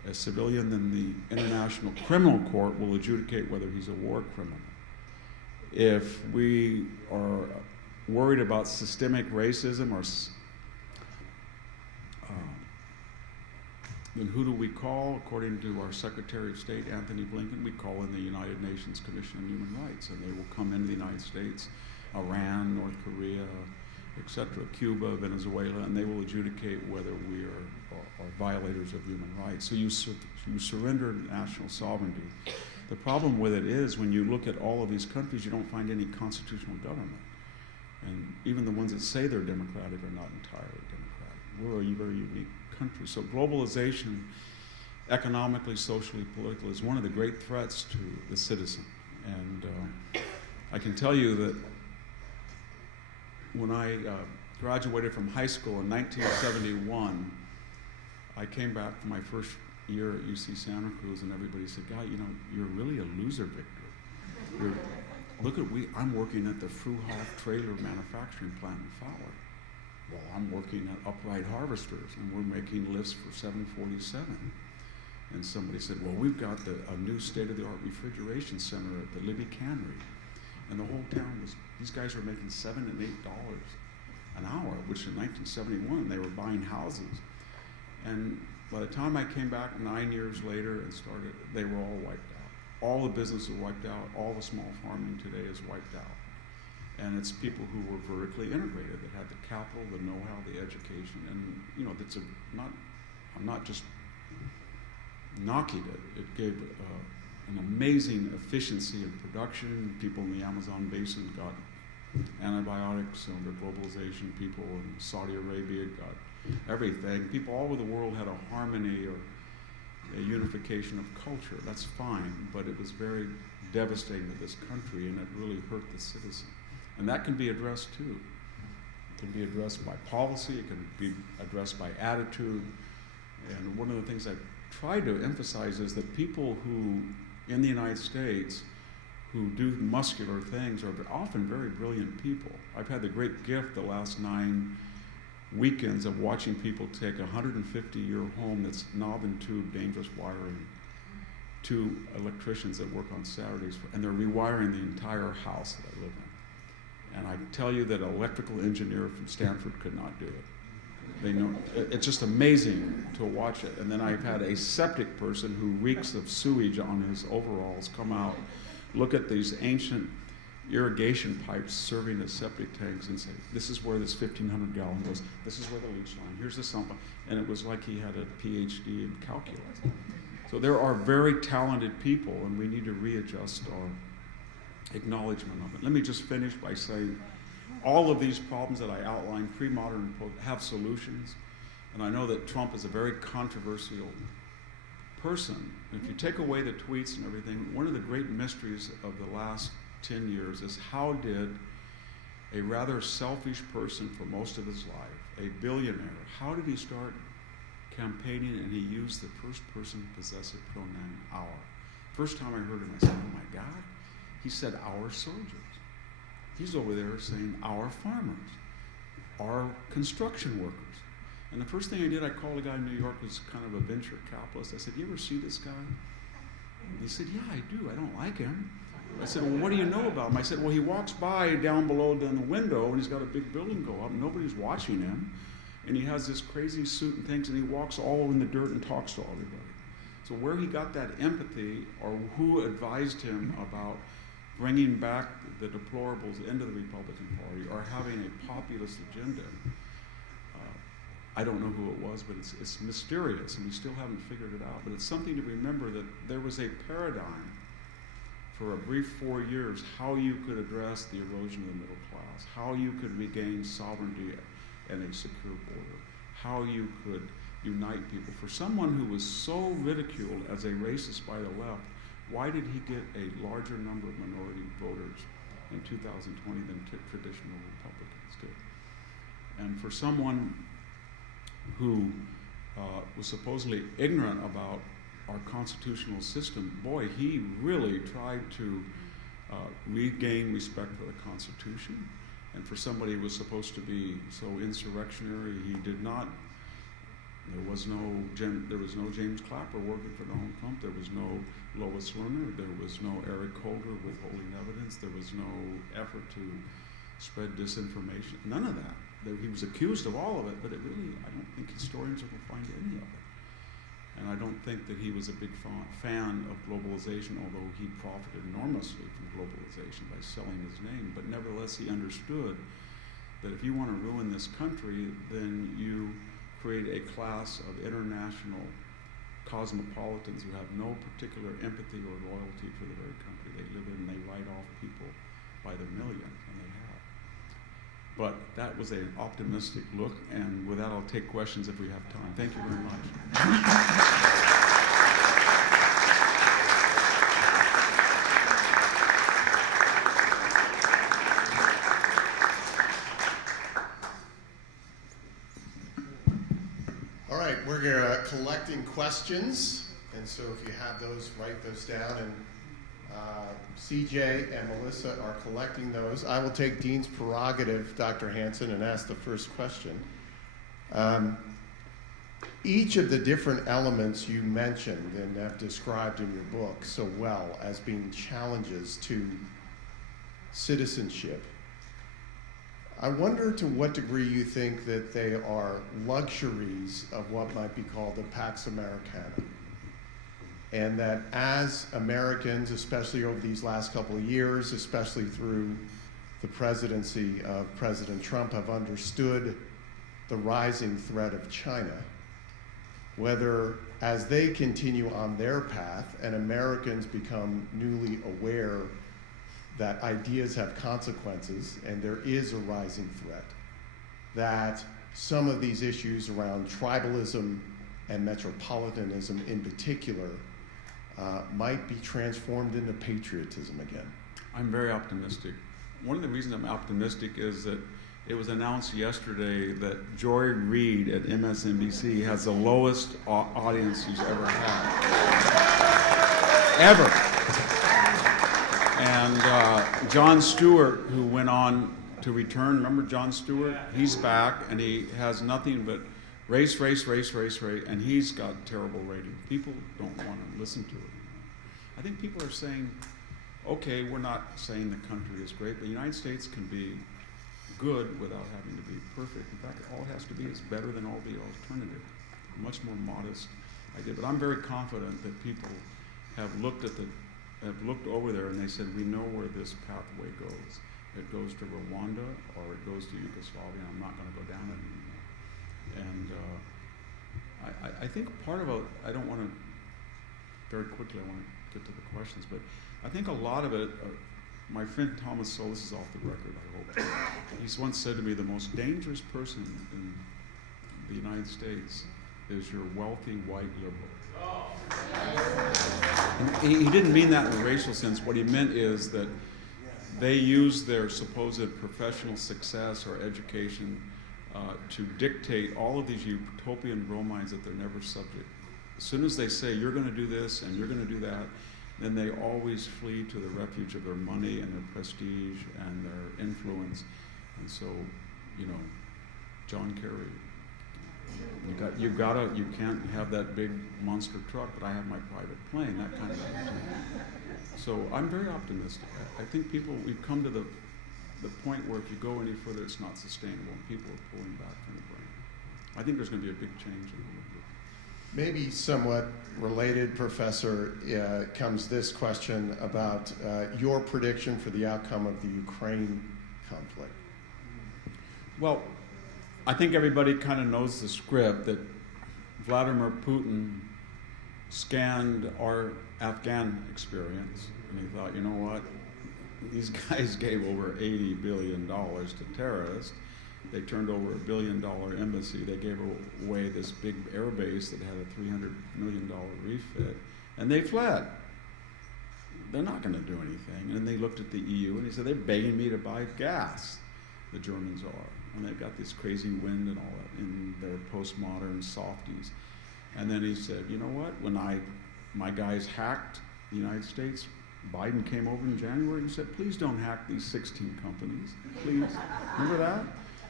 a civilian, then the International Criminal Court will adjudicate whether he's a war criminal. If we are worried about systemic racism, then who do we call? According to our Secretary of State, Anthony Blinken, we call in the United Nations Commission on Human Rights, and they will come into the United States, Iran, North Korea, etc., Cuba, Venezuela, and they will adjudicate whether we are violators of human rights. So you surrender national sovereignty. The problem with it is when you look at all of these countries, you don't find any constitutional government. And even the ones that say they're democratic are not entirely democratic. We're a very unique country. So globalization, economically, socially, politically, is one of the great threats to the citizen. And I can tell you that when I graduated from high school in 1971, I came back for my first year at UC Santa Cruz, and everybody said, "God, you know, you're really a loser, Victor. I'm working at the Fruhoff trailer manufacturing plant in Fowler. Well, I'm working at Upright Harvesters, and we're making lifts for 747. And somebody said, well, we've got a new state-of-the-art refrigeration center at the Libby Cannery. And the whole town these guys were making $7 and $8 an hour, which in 1971, they were buying houses. And by the time I came back 9 years later and started, they were all wiped out. All the businesses were wiped out. All the small farming today is wiped out. And it's people who were vertically integrated, that had the capital, the know-how, the education, and you know, I'm not just knocking it. It gave an amazing efficiency in production. People in the Amazon basin got antibiotics under globalization. People in Saudi Arabia got everything. People all over the world had a harmony or a unification of culture. That's fine, but it was very devastating to this country, and it really hurt the citizen. And that can be addressed too. It can be addressed by policy, it can be addressed by attitude. And one of the things I tried to emphasize is that people who, in the United States, who do muscular things are often very brilliant people. I've had the great gift the last 9 weekends of watching people take a 150-year home that's knob and tube, dangerous wiring, to electricians that work on Saturdays, and they're rewiring the entire house that I live in. And I can tell you that an electrical engineer from Stanford could not do it. They know, it's just amazing to watch it. And then I've had a septic person who reeks of sewage on his overalls come out, look at these ancient irrigation pipes serving as septic tanks and say, this is where this 1,500 gallon goes, this is where the leach line, here's the sump. And it was like he had a PhD in calculus. So there are very talented people, and we need to readjust our acknowledgement of it. Let me just finish by saying all of these problems that I outlined, pre-modern, have solutions. And I know that Trump is a very controversial person. And if you take away the tweets and everything, one of the great mysteries of the last 10 years is how did a rather selfish person for most of his life, a billionaire, how did he start campaigning and he used the first person possessive pronoun our? First time I heard him, I said, oh my God. He said our soldiers. He's over there saying our farmers, our construction workers. And the first thing I did, I called a guy in New York who's kind of a venture capitalist. I said, you ever see this guy? And he said, yeah, I do. I don't like him. I said, well, what do you know about him? I said, well, he walks by down below down the window, and he's got a big building go up. Nobody's watching him. And he has this crazy suit and things, and he walks all in the dirt and talks to everybody. So where he got that empathy, or who advised him about bringing back the deplorables into the Republican Party or having a populist agenda, I don't know who it was, but it's mysterious, and we still haven't figured it out. But it's something to remember that there was a paradigm for a brief 4 years, how you could address the erosion of the middle class, how you could regain sovereignty and a secure border, how you could unite people. For someone who was so ridiculed as a racist by the left, why did he get a larger number of minority voters in 2020 than traditional Republicans did? And for someone who was supposedly ignorant about our constitutional system, boy, he really tried to regain respect for the Constitution. And for somebody who was supposed to be so insurrectionary, he did not There was no James Clapper working for Donald Trump. There was no Lois Lerner. There was no Eric Holder withholding evidence. There was no effort to spread disinformation. None of that. He was accused of all of it, but I don't think historians are going to find any of it. And I don't think that he was a big fan of globalization, although he profited enormously from globalization by selling his name. But nevertheless, he understood that if you want to ruin this country, then you create a class of international cosmopolitans who have no particular empathy or loyalty for the very country they live in, and they write off people by the million, and they have. But that was an optimistic look, and with that, I'll take questions if we have time. Thank you very much. All right, we're collecting questions, and so if you have those, write those down, and CJ and Melissa are collecting those. I will take Dean's prerogative, Dr. Hanson, and ask the first question. Each of the different elements you mentioned and have described in your book so well as being challenges to citizenship, I wonder to what degree you think that they are luxuries of what might be called the Pax Americana. And that as Americans, especially over these last couple of years, especially through the presidency of President Trump, have understood the rising threat of China, whether as they continue on their path and Americans become newly aware that ideas have consequences and there is a rising threat, that some of these issues around tribalism and metropolitanism in particular might be transformed into patriotism again. I'm very optimistic. One of the reasons I'm optimistic is that it was announced yesterday that Joy Reid at MSNBC has the lowest audience she's ever had. Ever. And Jon Stewart, who went on to return, remember Jon Stewart? He's back, and he has nothing but race, and he's got terrible ratings. People don't want to listen to it. I think people are saying, okay, we're not saying the country is great, but the United States can be good without having to be perfect. In fact, all it has to be is better than all the alternative. A much more modest idea. But I'm very confident that people have looked over there and they said, we know where this pathway goes. It goes to Rwanda or it goes to Yugoslavia. I'm not going to go down it anymore. And I think part of it, I don't want to, very quickly I want to get to the questions, but I think a lot of it, my friend Thomas Sowell, this is off the record, I hope, he's once said to me, the most dangerous person in the United States is your wealthy white liberal. He didn't mean that in a racial sense. What he meant is that they use their supposed professional success or education to dictate all of these utopian bromides that they're never subject. As soon as they say, you're going to do this and you're going to do that, then they always flee to the refuge of their money and their prestige and their influence. And so, you know, John Kerry, you can't have that big monster truck, but I have my private plane, that kind of attitude. So I'm very optimistic. I think we've come to the point where if you go any further, it's not sustainable, and people are pulling back from the brand. I think there's going to be a big change in the world. Maybe somewhat related, Professor, comes this question about your prediction for the outcome of the Ukraine conflict. Well, I think everybody kind of knows the script that Vladimir Putin scanned our Afghan experience, and he thought, you know what? These guys gave over $80 billion to terrorists. They turned over $1 billion embassy. They gave away this big air base that had a $300 million refit, and they fled. They're not going to do anything. And they looked at the EU, and he said, they're begging me to buy gas, the Germans are. And they've got this crazy wind and all that in their postmodern softies. And then he said, you know what? When my guys hacked the United States, Biden came over in January and said, please don't hack these 16 companies, please. Remember that?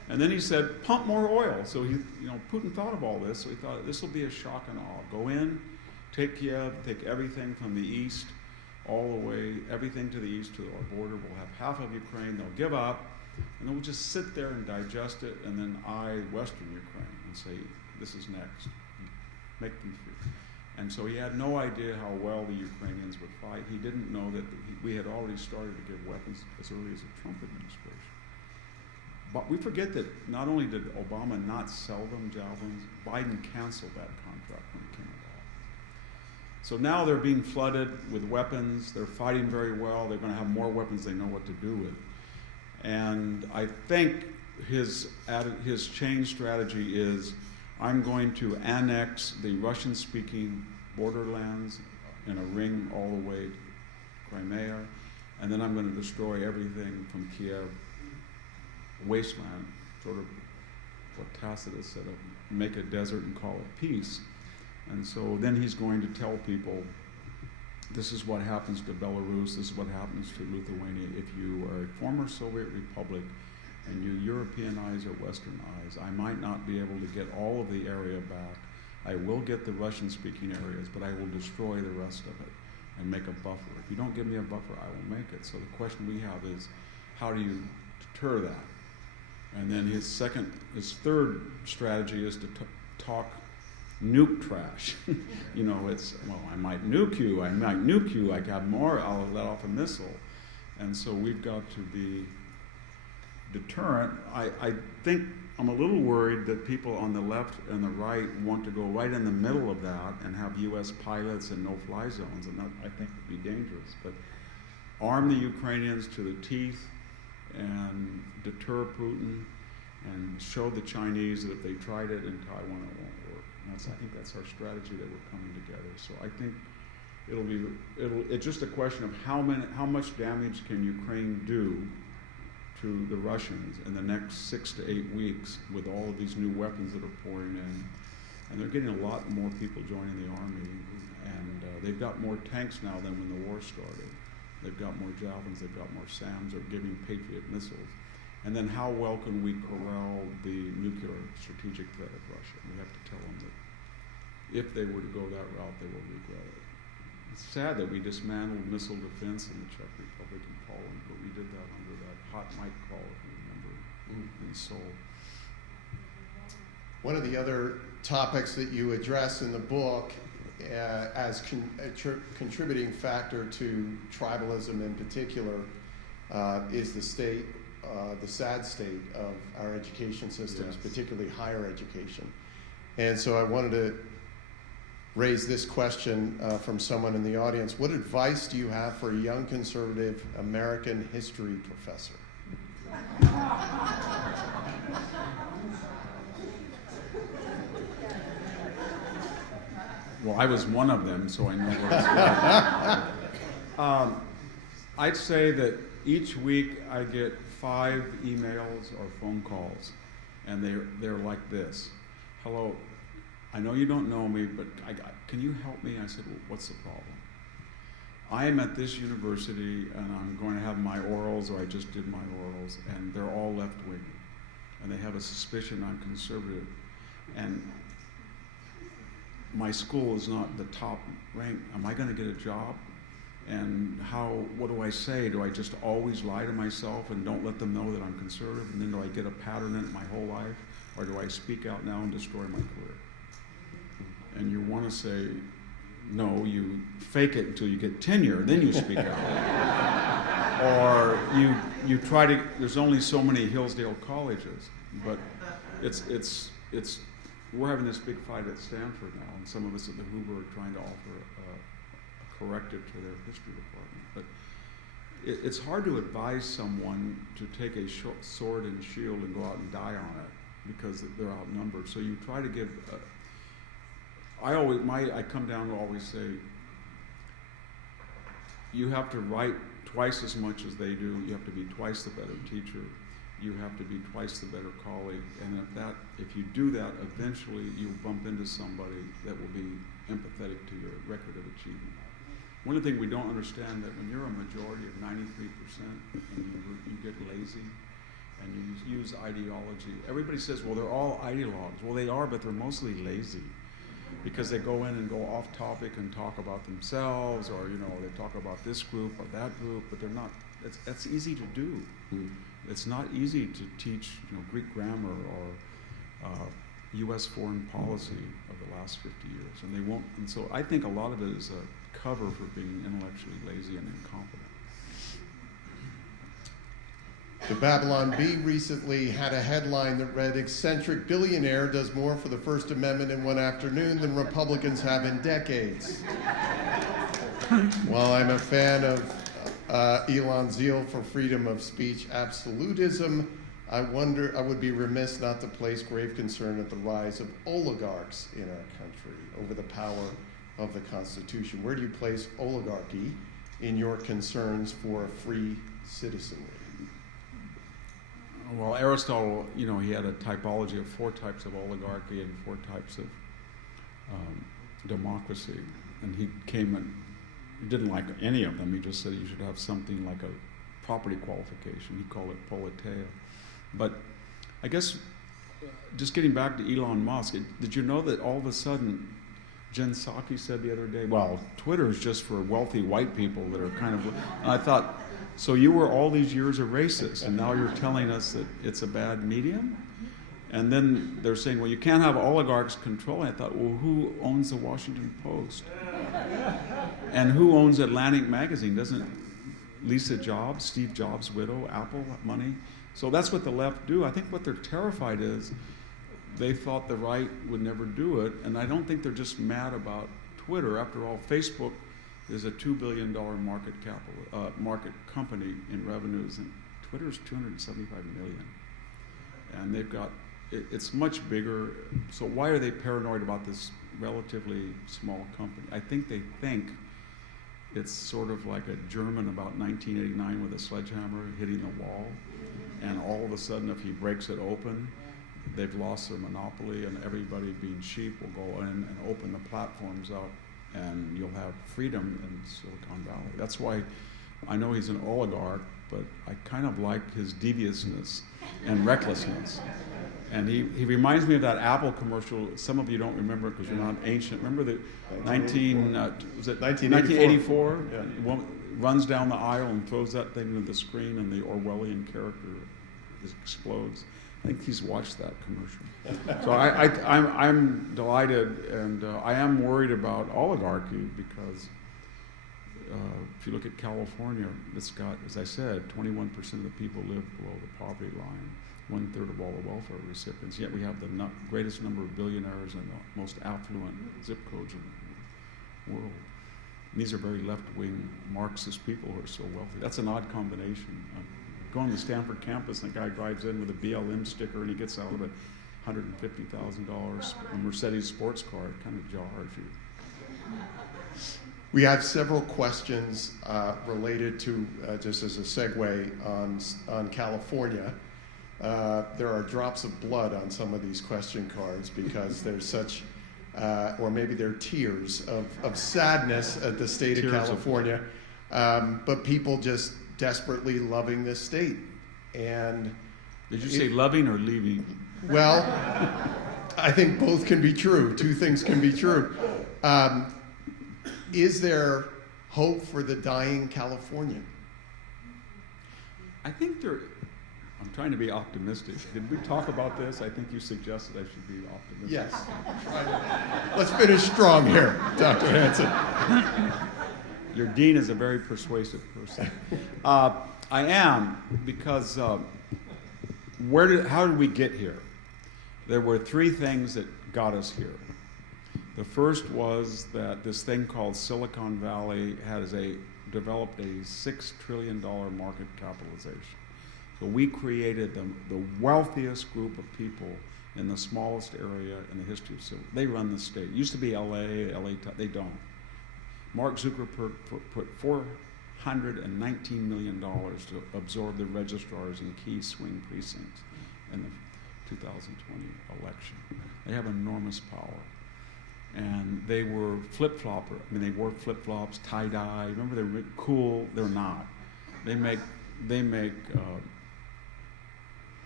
And then he said, pump more oil. So Putin thought of all this, so he thought this will be a shock and awe. Go in, take Kiev, take everything from the east, all the way, everything to the east to our border. We'll have half of Ukraine, they'll give up, and then we'll just sit there and digest it, and then Western Ukraine, and say, this is next. Make them free. And so he had no idea how well the Ukrainians would fight. He didn't know that we had already started to give weapons as early as the Trump administration. But we forget that not only did Obama not sell them javelins, Biden canceled that contract when he came into office. So now they're being flooded with weapons. They're fighting very well. They're going to have more weapons they know what to do with. And I think his change strategy is, I'm going to annex the Russian-speaking borderlands in a ring all the way to Crimea, and then I'm going to destroy everything from Kiev, wasteland, sort of what Tacitus said, make a desert and call it peace. And so then he's going to tell people, this is what happens to Belarus, this is what happens to Lithuania if you are a former Soviet republic and you Europeanize or Westernize. I might not be able to get all of the area back. I will get the Russian-speaking areas, but I will destroy the rest of it and make a buffer. If you don't give me a buffer, I will make it. So the question we have is, how do you deter that? And then his third strategy is to talk nuke trash. I might nuke you, I got more, I'll let off a missile. And so we've got to be deterrent. I think I'm a little worried that people on the left and the right want to go right in the middle of that and have U.S. pilots and no-fly zones, and that I think would be dangerous. But arm the Ukrainians to the teeth and deter Putin and show the Chinese that if they tried it in Taiwan, it won't work. And I think that's our strategy that we're coming together. So I think it's just a question of how much damage can Ukraine do to the Russians in the next 6 to 8 weeks with all of these new weapons that are pouring in. And they're getting a lot more people joining the army, and they've got more tanks now than when the war started. They've got more javelins, they've got more SAMs, they're giving Patriot missiles. And then how well can we corral the nuclear strategic threat of Russia? We have to tell them that if they were to go that route, they will regret it. It's sad that we dismantled missile defense in the Czech Republic and Poland, but we did that under that hot mic call, if you remember, in Seoul. One of the other topics that you address in the book as a contributing factor to tribalism in particular is the sad state of our education systems, yes, particularly higher education. And so I wanted to raise this question from someone in the audience. What advice do you have for a young conservative American history professor? Well, I was one of them, so I know where I was. I'd say that each week I get 5 emails or phone calls, and they're like this. Hello, I know you don't know me, but can you help me? I said, well, what's the problem? I am at this university, and I'm going to have my orals, or I just did my orals, and they're all left-wing, and they have a suspicion I'm conservative, and my school is not the top rank. Am I going to get a job? And what do I say? Do I just always lie to myself and don't let them know that I'm conservative? And then do I get a pattern in it my whole life? Or do I speak out now and destroy my career? And you want to say, no, you fake it until you get tenure, then you speak out. Or you try to, there's only so many Hillsdale colleges, but we're having this big fight at Stanford now, and some of us at the Hoover are trying to offer a corrective to their history department. But it's hard to advise someone to take a sword and shield and go out and die on it because they're outnumbered. So you try to give. I come down to always say, you have to write twice as much as they do. You have to be twice the better teacher. You have to be twice the better colleague, and if you do that, eventually you'll bump into somebody that will be empathetic to your record of achievement. One of the things we don't understand that when you're a majority of 93% and you get lazy and you use ideology. Everybody says, well, they're all ideologues. Well, they are, but they're mostly lazy because they go in and go off topic and talk about themselves, or they talk about this group or that group, but they're not. That's easy to do. It's not easy to teach Greek grammar or U.S. foreign policy of the last 50 years, and they won't. And so I think a lot of it is a cover for being intellectually lazy and incompetent. The Babylon Bee recently had a headline that read, "Eccentric billionaire does more for the First Amendment in one afternoon than Republicans have in decades." While I'm a fan of Elon's zeal for freedom of speech absolutism, I would be remiss not to place grave concern at the rise of oligarchs in our country over the power of the Constitution. Where do you place oligarchy in your concerns for a free citizenry? Well, Aristotle, he had a typology of 4 types of oligarchy and 4 types of democracy. And he came and didn't like any of them. He just said you should have something like a property qualification. He called it politeia. But I guess, just getting back to Elon Musk, did you know that all of a sudden, Jen Psaki said the other day, well, Twitter is just for wealthy white people that are kind of... And I thought, so you were all these years a racist, and now you're telling us that it's a bad medium? And then they're saying, well, you can't have oligarchs controlling. I thought, well, who owns the Washington Post? And who owns Atlantic Magazine? Doesn't Lisa Jobs, Steve Jobs' widow, Apple money? So that's what the left do. I think what they're terrified is they thought the right would never do it, and I don't think they're just mad about Twitter. After all, Facebook is a $2 billion market company in revenues, and Twitter's $275 million. And they've got, it's much bigger. So why are they paranoid about this relatively small company? I think they think it's sort of like a German about 1989 with a sledgehammer hitting the wall, and all of a sudden if he breaks it open, they've lost their monopoly, and everybody being sheep will go in and open the platforms up, and you'll have freedom in Silicon Valley. That's why I know he's an oligarch, but I kind of like his deviousness and recklessness. And he reminds me of that Apple commercial. Some of you don't remember because you're not ancient. Remember the 1984? Yeah. Runs down the aisle and throws that thing into the screen, and the Orwellian character explodes. I think he's watched that commercial. So I'm delighted, and I am worried about oligarchy because if you look at California, it's got, as I said, 21% of the people live below the poverty line, 1/3 of all the welfare recipients, yet we have the greatest number of billionaires and the most affluent zip codes in the world. And these are very left-wing Marxist people who are so wealthy. That's an odd combination. Going to the Stanford campus, and the guy drives in with a BLM sticker, and he gets out of it $150,000 a Mercedes sports car. It kind of jars you. We have several questions related to, just as a segue, on California. There are drops of blood on some of these question cards because there's such, or maybe they're tears of sadness at the state of California, but people just desperately loving this state. And did you say loving or leaving? Well, I think both can be true. Two things can be true. Is there hope for the dying Californian? I think there. I'm trying to be optimistic. Did we talk about this? I think you suggested I should be optimistic. Yes. Let's finish strong here, Dr. Hanson. Your dean is a very persuasive person. I am, because how did we get here? There were 3 things that got us here. The first was that this thing called Silicon Valley developed a $6 trillion market capitalization. So we created the wealthiest group of people in the smallest area in the history of Silicon. They run the state. It used to be LA, they don't. Mark Zuckerberg put $419 million to absorb the registrars in key swing precincts in the 2020 election. They have enormous power. And they were flip-flopper. I mean, they wore flip-flops, tie-dye. Remember, they were cool. They're not. They make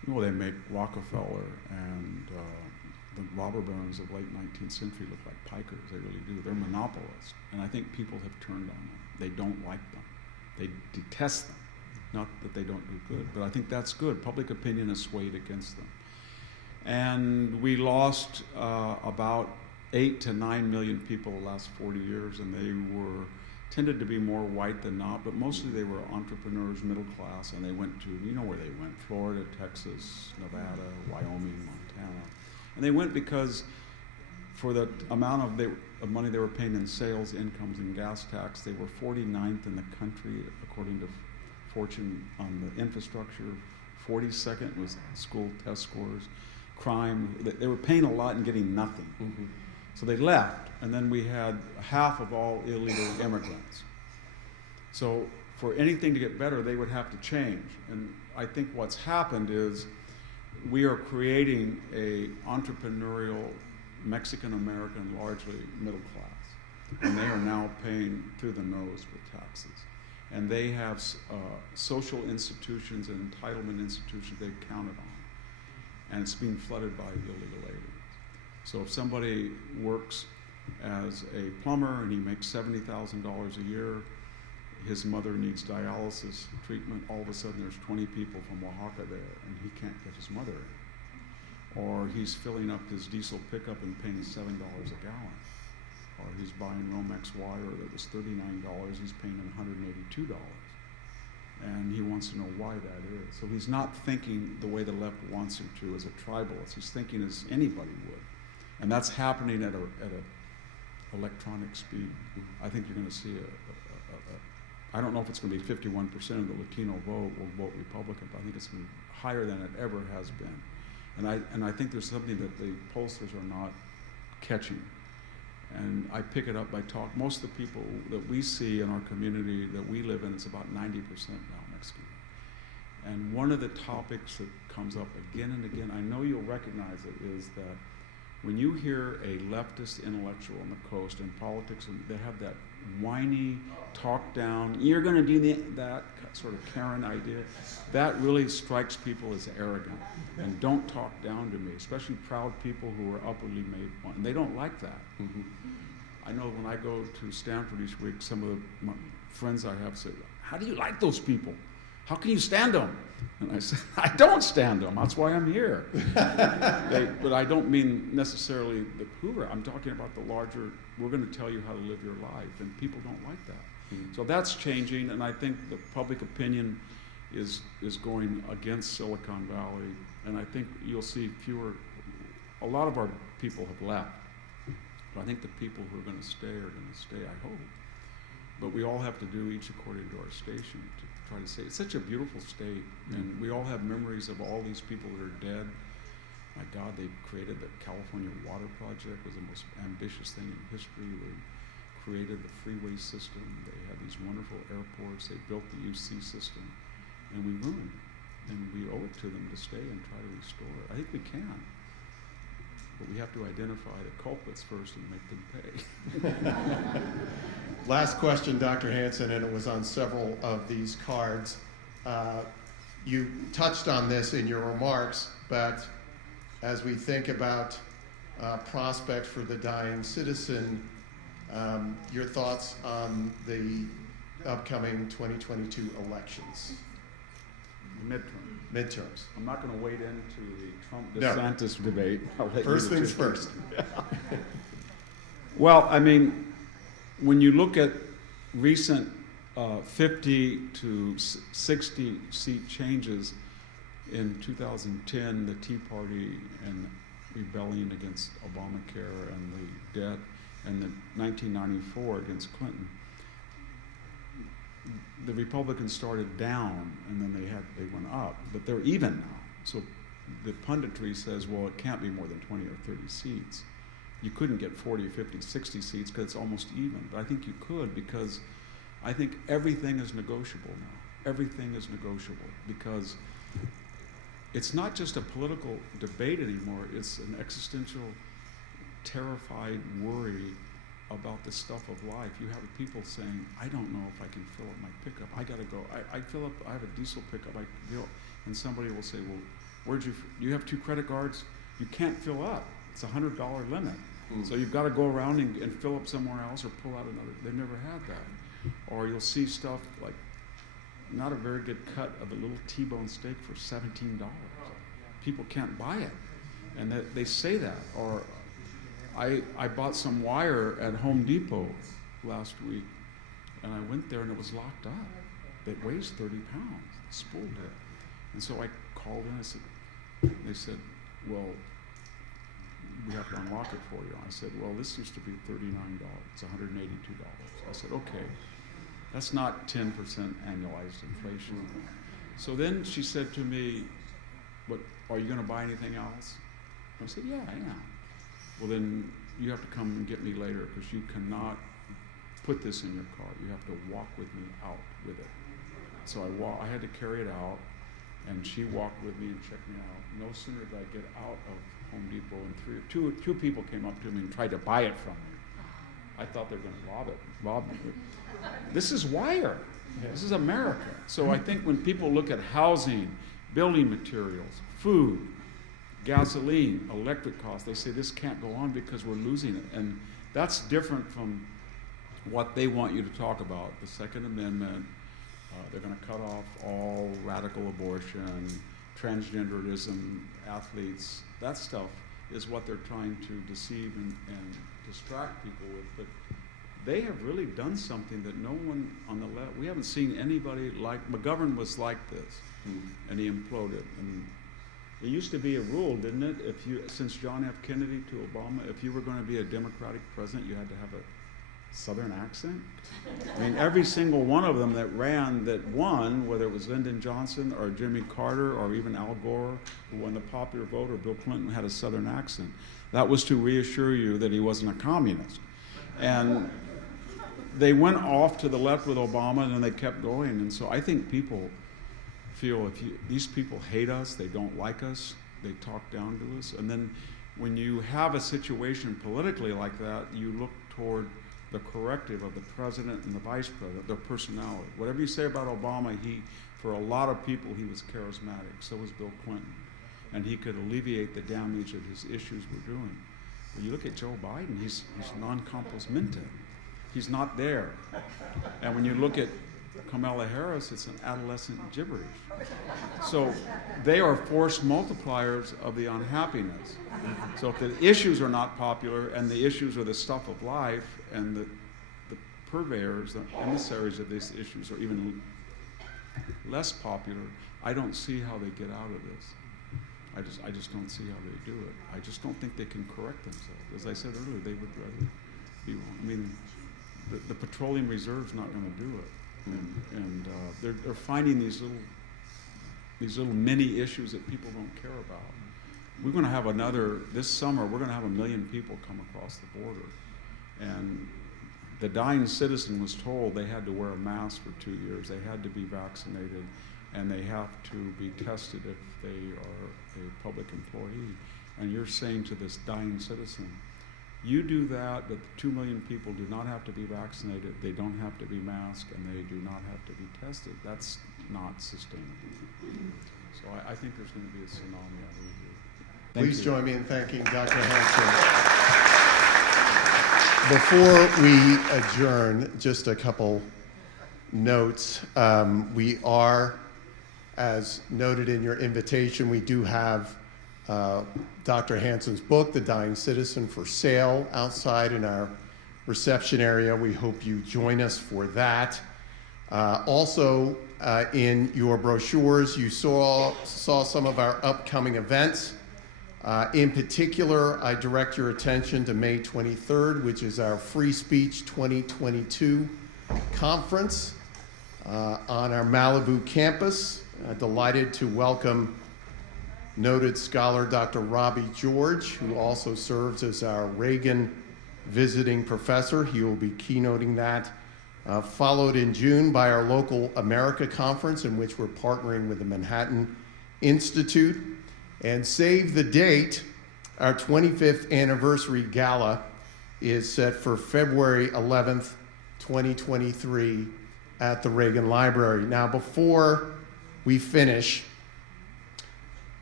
Well, they make Rockefeller and the robber barons of late 19th century look like pikers. They really do. They're monopolists. And I think people have turned on them. They don't like them. They detest them. Not that they don't do good, but I think that's good. Public opinion is swayed against them. And we lost about 8 to 9 million people the last 40 years, and they tended to be more white than not, but mostly they were entrepreneurs, middle class, and they went to, you know where they went, Florida, Texas, Nevada, Wyoming, Montana. And they went because for the amount of money they were paying in sales, incomes, and gas tax, they were 49th in the country, according to Fortune, on the infrastructure. 42nd was school test scores, crime. They were paying a lot and getting nothing. Mm-hmm. So they left, and then we had half of all illegal immigrants. So for anything to get better, they would have to change. And I think what's happened is we are creating a entrepreneurial Mexican-American, largely middle class. And they are now paying through the nose with taxes. And they have social institutions and entitlement institutions they've counted on. And it's being flooded by illegal aliens. So if somebody works as a plumber and he makes $70,000 a year, his mother needs dialysis treatment, all of a sudden there's 20 people from Oaxaca there and he can't get his mother in. Or he's filling up his diesel pickup and paying $7 a gallon. Or he's buying Romex wire that was $39, he's paying $182. And he wants to know why that is. So he's not thinking the way the left wants him to as a tribalist. He's thinking as anybody would. And that's happening at a electronic speed. I think you're going to see I don't know if it's going to be 51% of the Latino vote will vote Republican, but I think it's going to be higher than it ever has been. And I think there's something that the pollsters are not catching. And I pick it up by talk. Most of the people that we see in our community that we live in, it's about 90% now Mexican. And one of the topics that comes up again and again, I know you'll recognize it, is that when you hear a leftist intellectual on the coast in politics, and they have that whiny, talk down, you're going to do that sort of Karen idea, that really strikes people as arrogant. And don't talk down to me, especially proud people who are upwardly made one. And they don't like that. Mm-hmm. I know when I go to Stanford each week, some of my friends I have say, how do you like those people? How can you stand them? And I said, I don't stand them. That's why I'm here. But I don't mean necessarily the Hoover. I'm talking about the larger, we're going to tell you how to live your life. And people don't like that. Mm-hmm. So that's changing. And I think the public opinion is going against Silicon Valley. And I think you'll see a lot of our people have left. But I think the people who are going to stay are going to stay, I hope. But we all have to do each according to our station to try to say, it's such a beautiful state, and we all have memories of all these people that are dead. My God, they created the California Water Project, was the most ambitious thing in history. They created the freeway system. They had these wonderful airports. They built the UC system, and we ruined it. And we owe it to them to stay and try to restore it. I think we can. But we have to identify the culprits first and make them pay. Last question, Dr. Hanson, and it was on several of these cards. You touched on this in your remarks, but as we think about prospects for the dying citizen, your thoughts on the upcoming 2022 elections? Midterms. I'm not going to wade into the Trump-DeSantis debate. First things first. Well, I mean, when you look at recent 50 to 60 seat changes in 2010, the Tea Party and rebellion against Obamacare and the debt, and the 1994 against Clinton, the Republicans started down and then they went up, but they're even now. So the punditry says, well, it can't be more than 20 or 30 seats. You couldn't get 40 or 50, 60 seats because it's almost even. But I think you could, because I think everything is negotiable now. Everything is negotiable because it's not just a political debate anymore. It's an existential, terrified worry about the stuff of life. You have people saying, I don't know if I can fill up my pickup. I got to go. I have a diesel pickup. And somebody will say, well, You have 2 credit cards? You can't fill up. It's a $100 limit. So you've got to go around and fill up somewhere else or pull out another. They've never had that. Or you'll see stuff like not a very good cut of a little T-bone steak for $17. People can't buy it. And they say that. Or I bought some wire at Home Depot last week, and I went there and it was locked up. It weighs 30 pounds. The spool did. And so I called in. They said, well, we have to unlock it for you. I said, well, this used to be $39. It's $182. I said, okay, that's not 10% annualized inflation. So then she said to me, "But are you going to buy anything else?" I said, yeah, I am. Well, then you have to come and get me later because you cannot put this in your car. You have to walk with me out with it. So I had to carry it out, and she walked with me and checked me out. No sooner did I get out of Home Depot, and two people came up to me and tried to buy it from me. I thought they were going to rob me. This is wire. This is America. So I think when people look at housing, building materials, food, gasoline, electric costs, they say this can't go on because we're losing it. And that's different from what they want you to talk about. The Second Amendment, they're going to cut off all radical abortion, transgenderism, athletes. That stuff is what they're trying to deceive and distract people with. But they have really done something that no one on the left, we haven't seen anybody like. McGovern was like this, and he imploded. And it used to be a rule, didn't it? Since John F. Kennedy to Obama, if you were going to be a Democratic president, you had to have a Southern accent. I mean, every single one of them that ran, that won, whether it was Lyndon Johnson or Jimmy Carter or even Al Gore, who won the popular vote, or Bill Clinton, had a Southern accent. That was to reassure you that he wasn't a communist. And they went off to the left with Obama, and then they kept going. And so I think people feel these people hate us, they don't like us, they talk down to us. And then when you have a situation politically like that, you look toward the corrective of the president and the vice president, their personality. Whatever you say about Obama, for a lot of people, he was charismatic. So was Bill Clinton. And he could alleviate the damage that his issues were doing. When you look at Joe Biden, he's non-compos mente. He's not there. And when you look at Kamala Harris, it's an adolescent gibberish. So they are force multipliers of the unhappiness. So if the issues are not popular, and the issues are the stuff of life, and the purveyors, the emissaries of these issues are even less popular, I don't see how they get out of this. I just don't see how they do it. I just don't think they can correct themselves. As I said earlier, they would rather be wrong. I mean, the petroleum reserve's not going to do it. And they're finding these little mini issues that people don't care about. We're going to have this summer, we're going to have 1 million people come across the border. And the dying citizen was told they had to wear a mask for 2 years, they had to be vaccinated, and they have to be tested if they are a public employee. And you're saying to this dying citizen, you do that, but 2 million people do not have to be vaccinated, they don't have to be masked, and they do not have to be tested. That's not sustainable. So I think there's going to be a tsunami out here. Please join me in thanking Dr. Hanson. Before we adjourn, just a couple notes. We are, as noted in your invitation, we do have Dr. Hanson's book, The Dying Citizen, for sale outside in our reception area. We hope you join us for that. Also, in your brochures, you saw some of our upcoming events. In particular, I direct your attention to May 23rd, which is our Free Speech 2022 conference on our Malibu campus. Delighted to welcome noted scholar Dr. Robbie George, who also serves as our Reagan visiting professor. He will be keynoting that. Followed in June by our local America conference, in which we're partnering with the Manhattan Institute. And save the date, our 25th anniversary gala is set for February 11th, 2023 at the Reagan Library. Now, before we finish,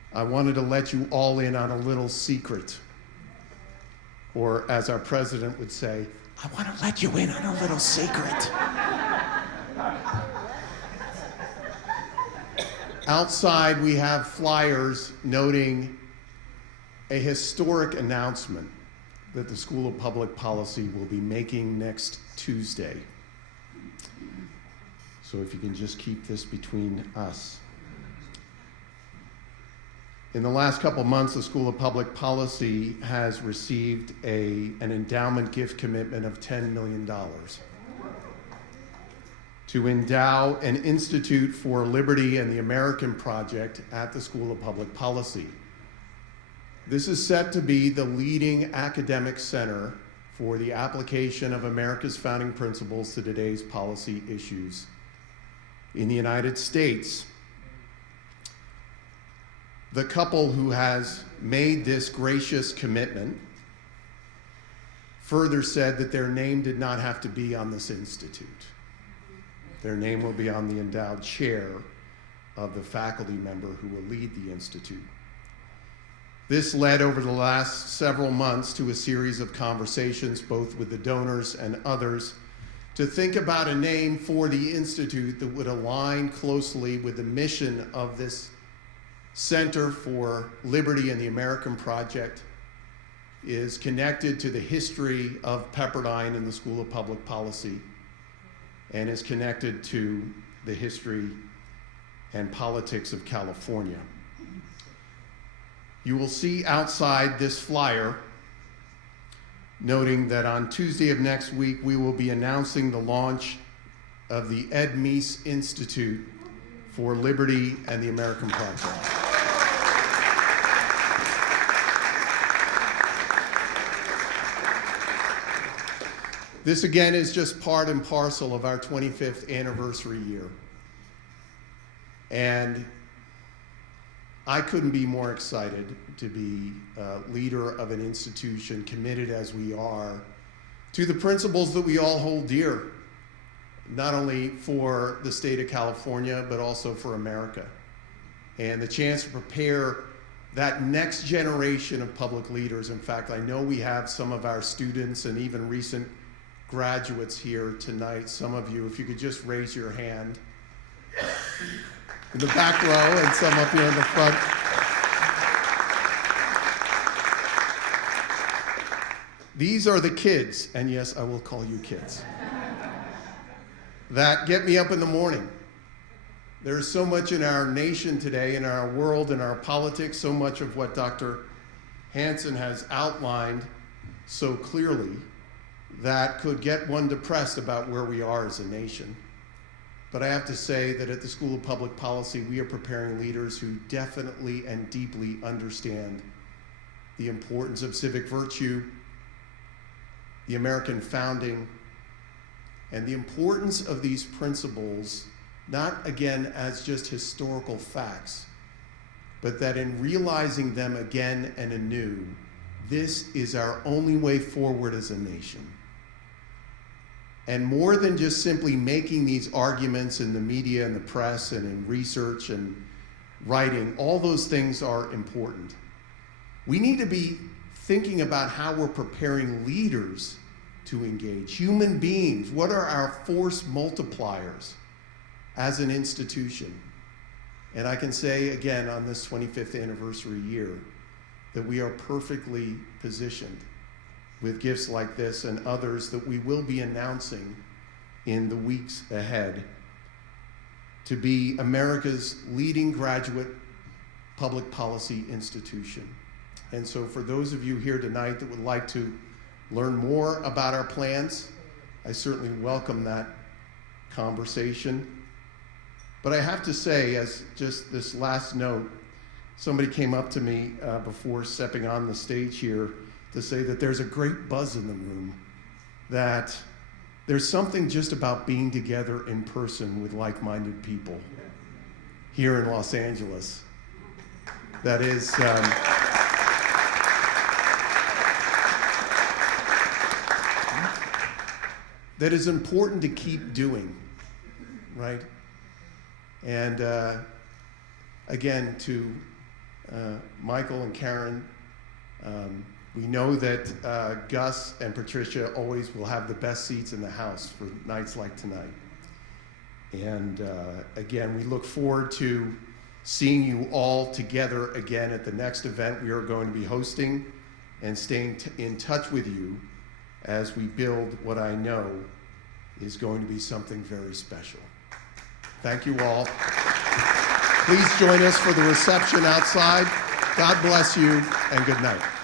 I wanted to let you all in on a little secret. Or as our president would say, I want to let you in on a little secret. Outside, we have flyers noting a historic announcement that the School of Public Policy will be making next Tuesday. So if you can just keep this between us. In the last couple months, the School of Public Policy has received an endowment gift commitment of $10 million to endow an Institute for Liberty and the American Project at the School of Public Policy. This is set to be the leading academic center for the application of America's founding principles to today's policy issues in the United States. The couple who has made this gracious commitment further said that their name did not have to be on this institute. Their name will be on the endowed chair of the faculty member who will lead the institute. This led over the last several months to a series of conversations, both with the donors and others, to think about a name for the institute that would align closely with the mission of this Center for Liberty and the American Project, is connected to the history of Pepperdine and the School of Public Policy, and is connected to the history and politics of California. You will see outside this flyer noting that on Tuesday of next week we will be announcing the launch of the Ed Meese Institute for Liberty and the American Project. This again is just part and parcel of our 25th anniversary year. And I couldn't be more excited to be a leader of an institution committed as we are to the principles that we all hold dear, not only for the state of California, but also for America. And the chance to prepare that next generation of public leaders. In fact, I know we have some of our students and even recent graduates here tonight. Some of you, if you could just raise your hand. In the back row and some up here in the front. These are the kids, and yes, I will call you kids, that get me up in the morning. There's so much in our nation today, in our world, in our politics, so much of what Dr. Hanson has outlined so clearly that could get one depressed about where we are as a nation. But I have to say that at the School of Public Policy, we are preparing leaders who definitely and deeply understand the importance of civic virtue, the American founding, and the importance of these principles, not again as just historical facts, but that in realizing them again and anew, this is our only way forward as a nation. And more than just simply making these arguments in the media and the press and in research and writing, all those things are important. We need to be thinking about how we're preparing leaders to engage, human beings. What are our force multipliers as an institution? And I can say again on this 25th anniversary year that we are perfectly positioned with gifts like this and others that we will be announcing in the weeks ahead to be America's leading graduate public policy institution. And so for those of you here tonight that would like to learn more about our plans, I certainly welcome that conversation. But I have to say, as just this last note, somebody came up to me before stepping on the stage here to say that there's a great buzz in the room, that there's something just about being together in person with like-minded people here in Los Angeles that is that is important to keep doing, right? And again, to Michael and Karen. We know that Gus and Patricia always will have the best seats in the house for nights like tonight. And again, we look forward to seeing you all together again at the next event we are going to be hosting, and staying in touch with you as we build what I know is going to be something very special. Thank you all. Please join us for the reception outside. God bless you, and good night.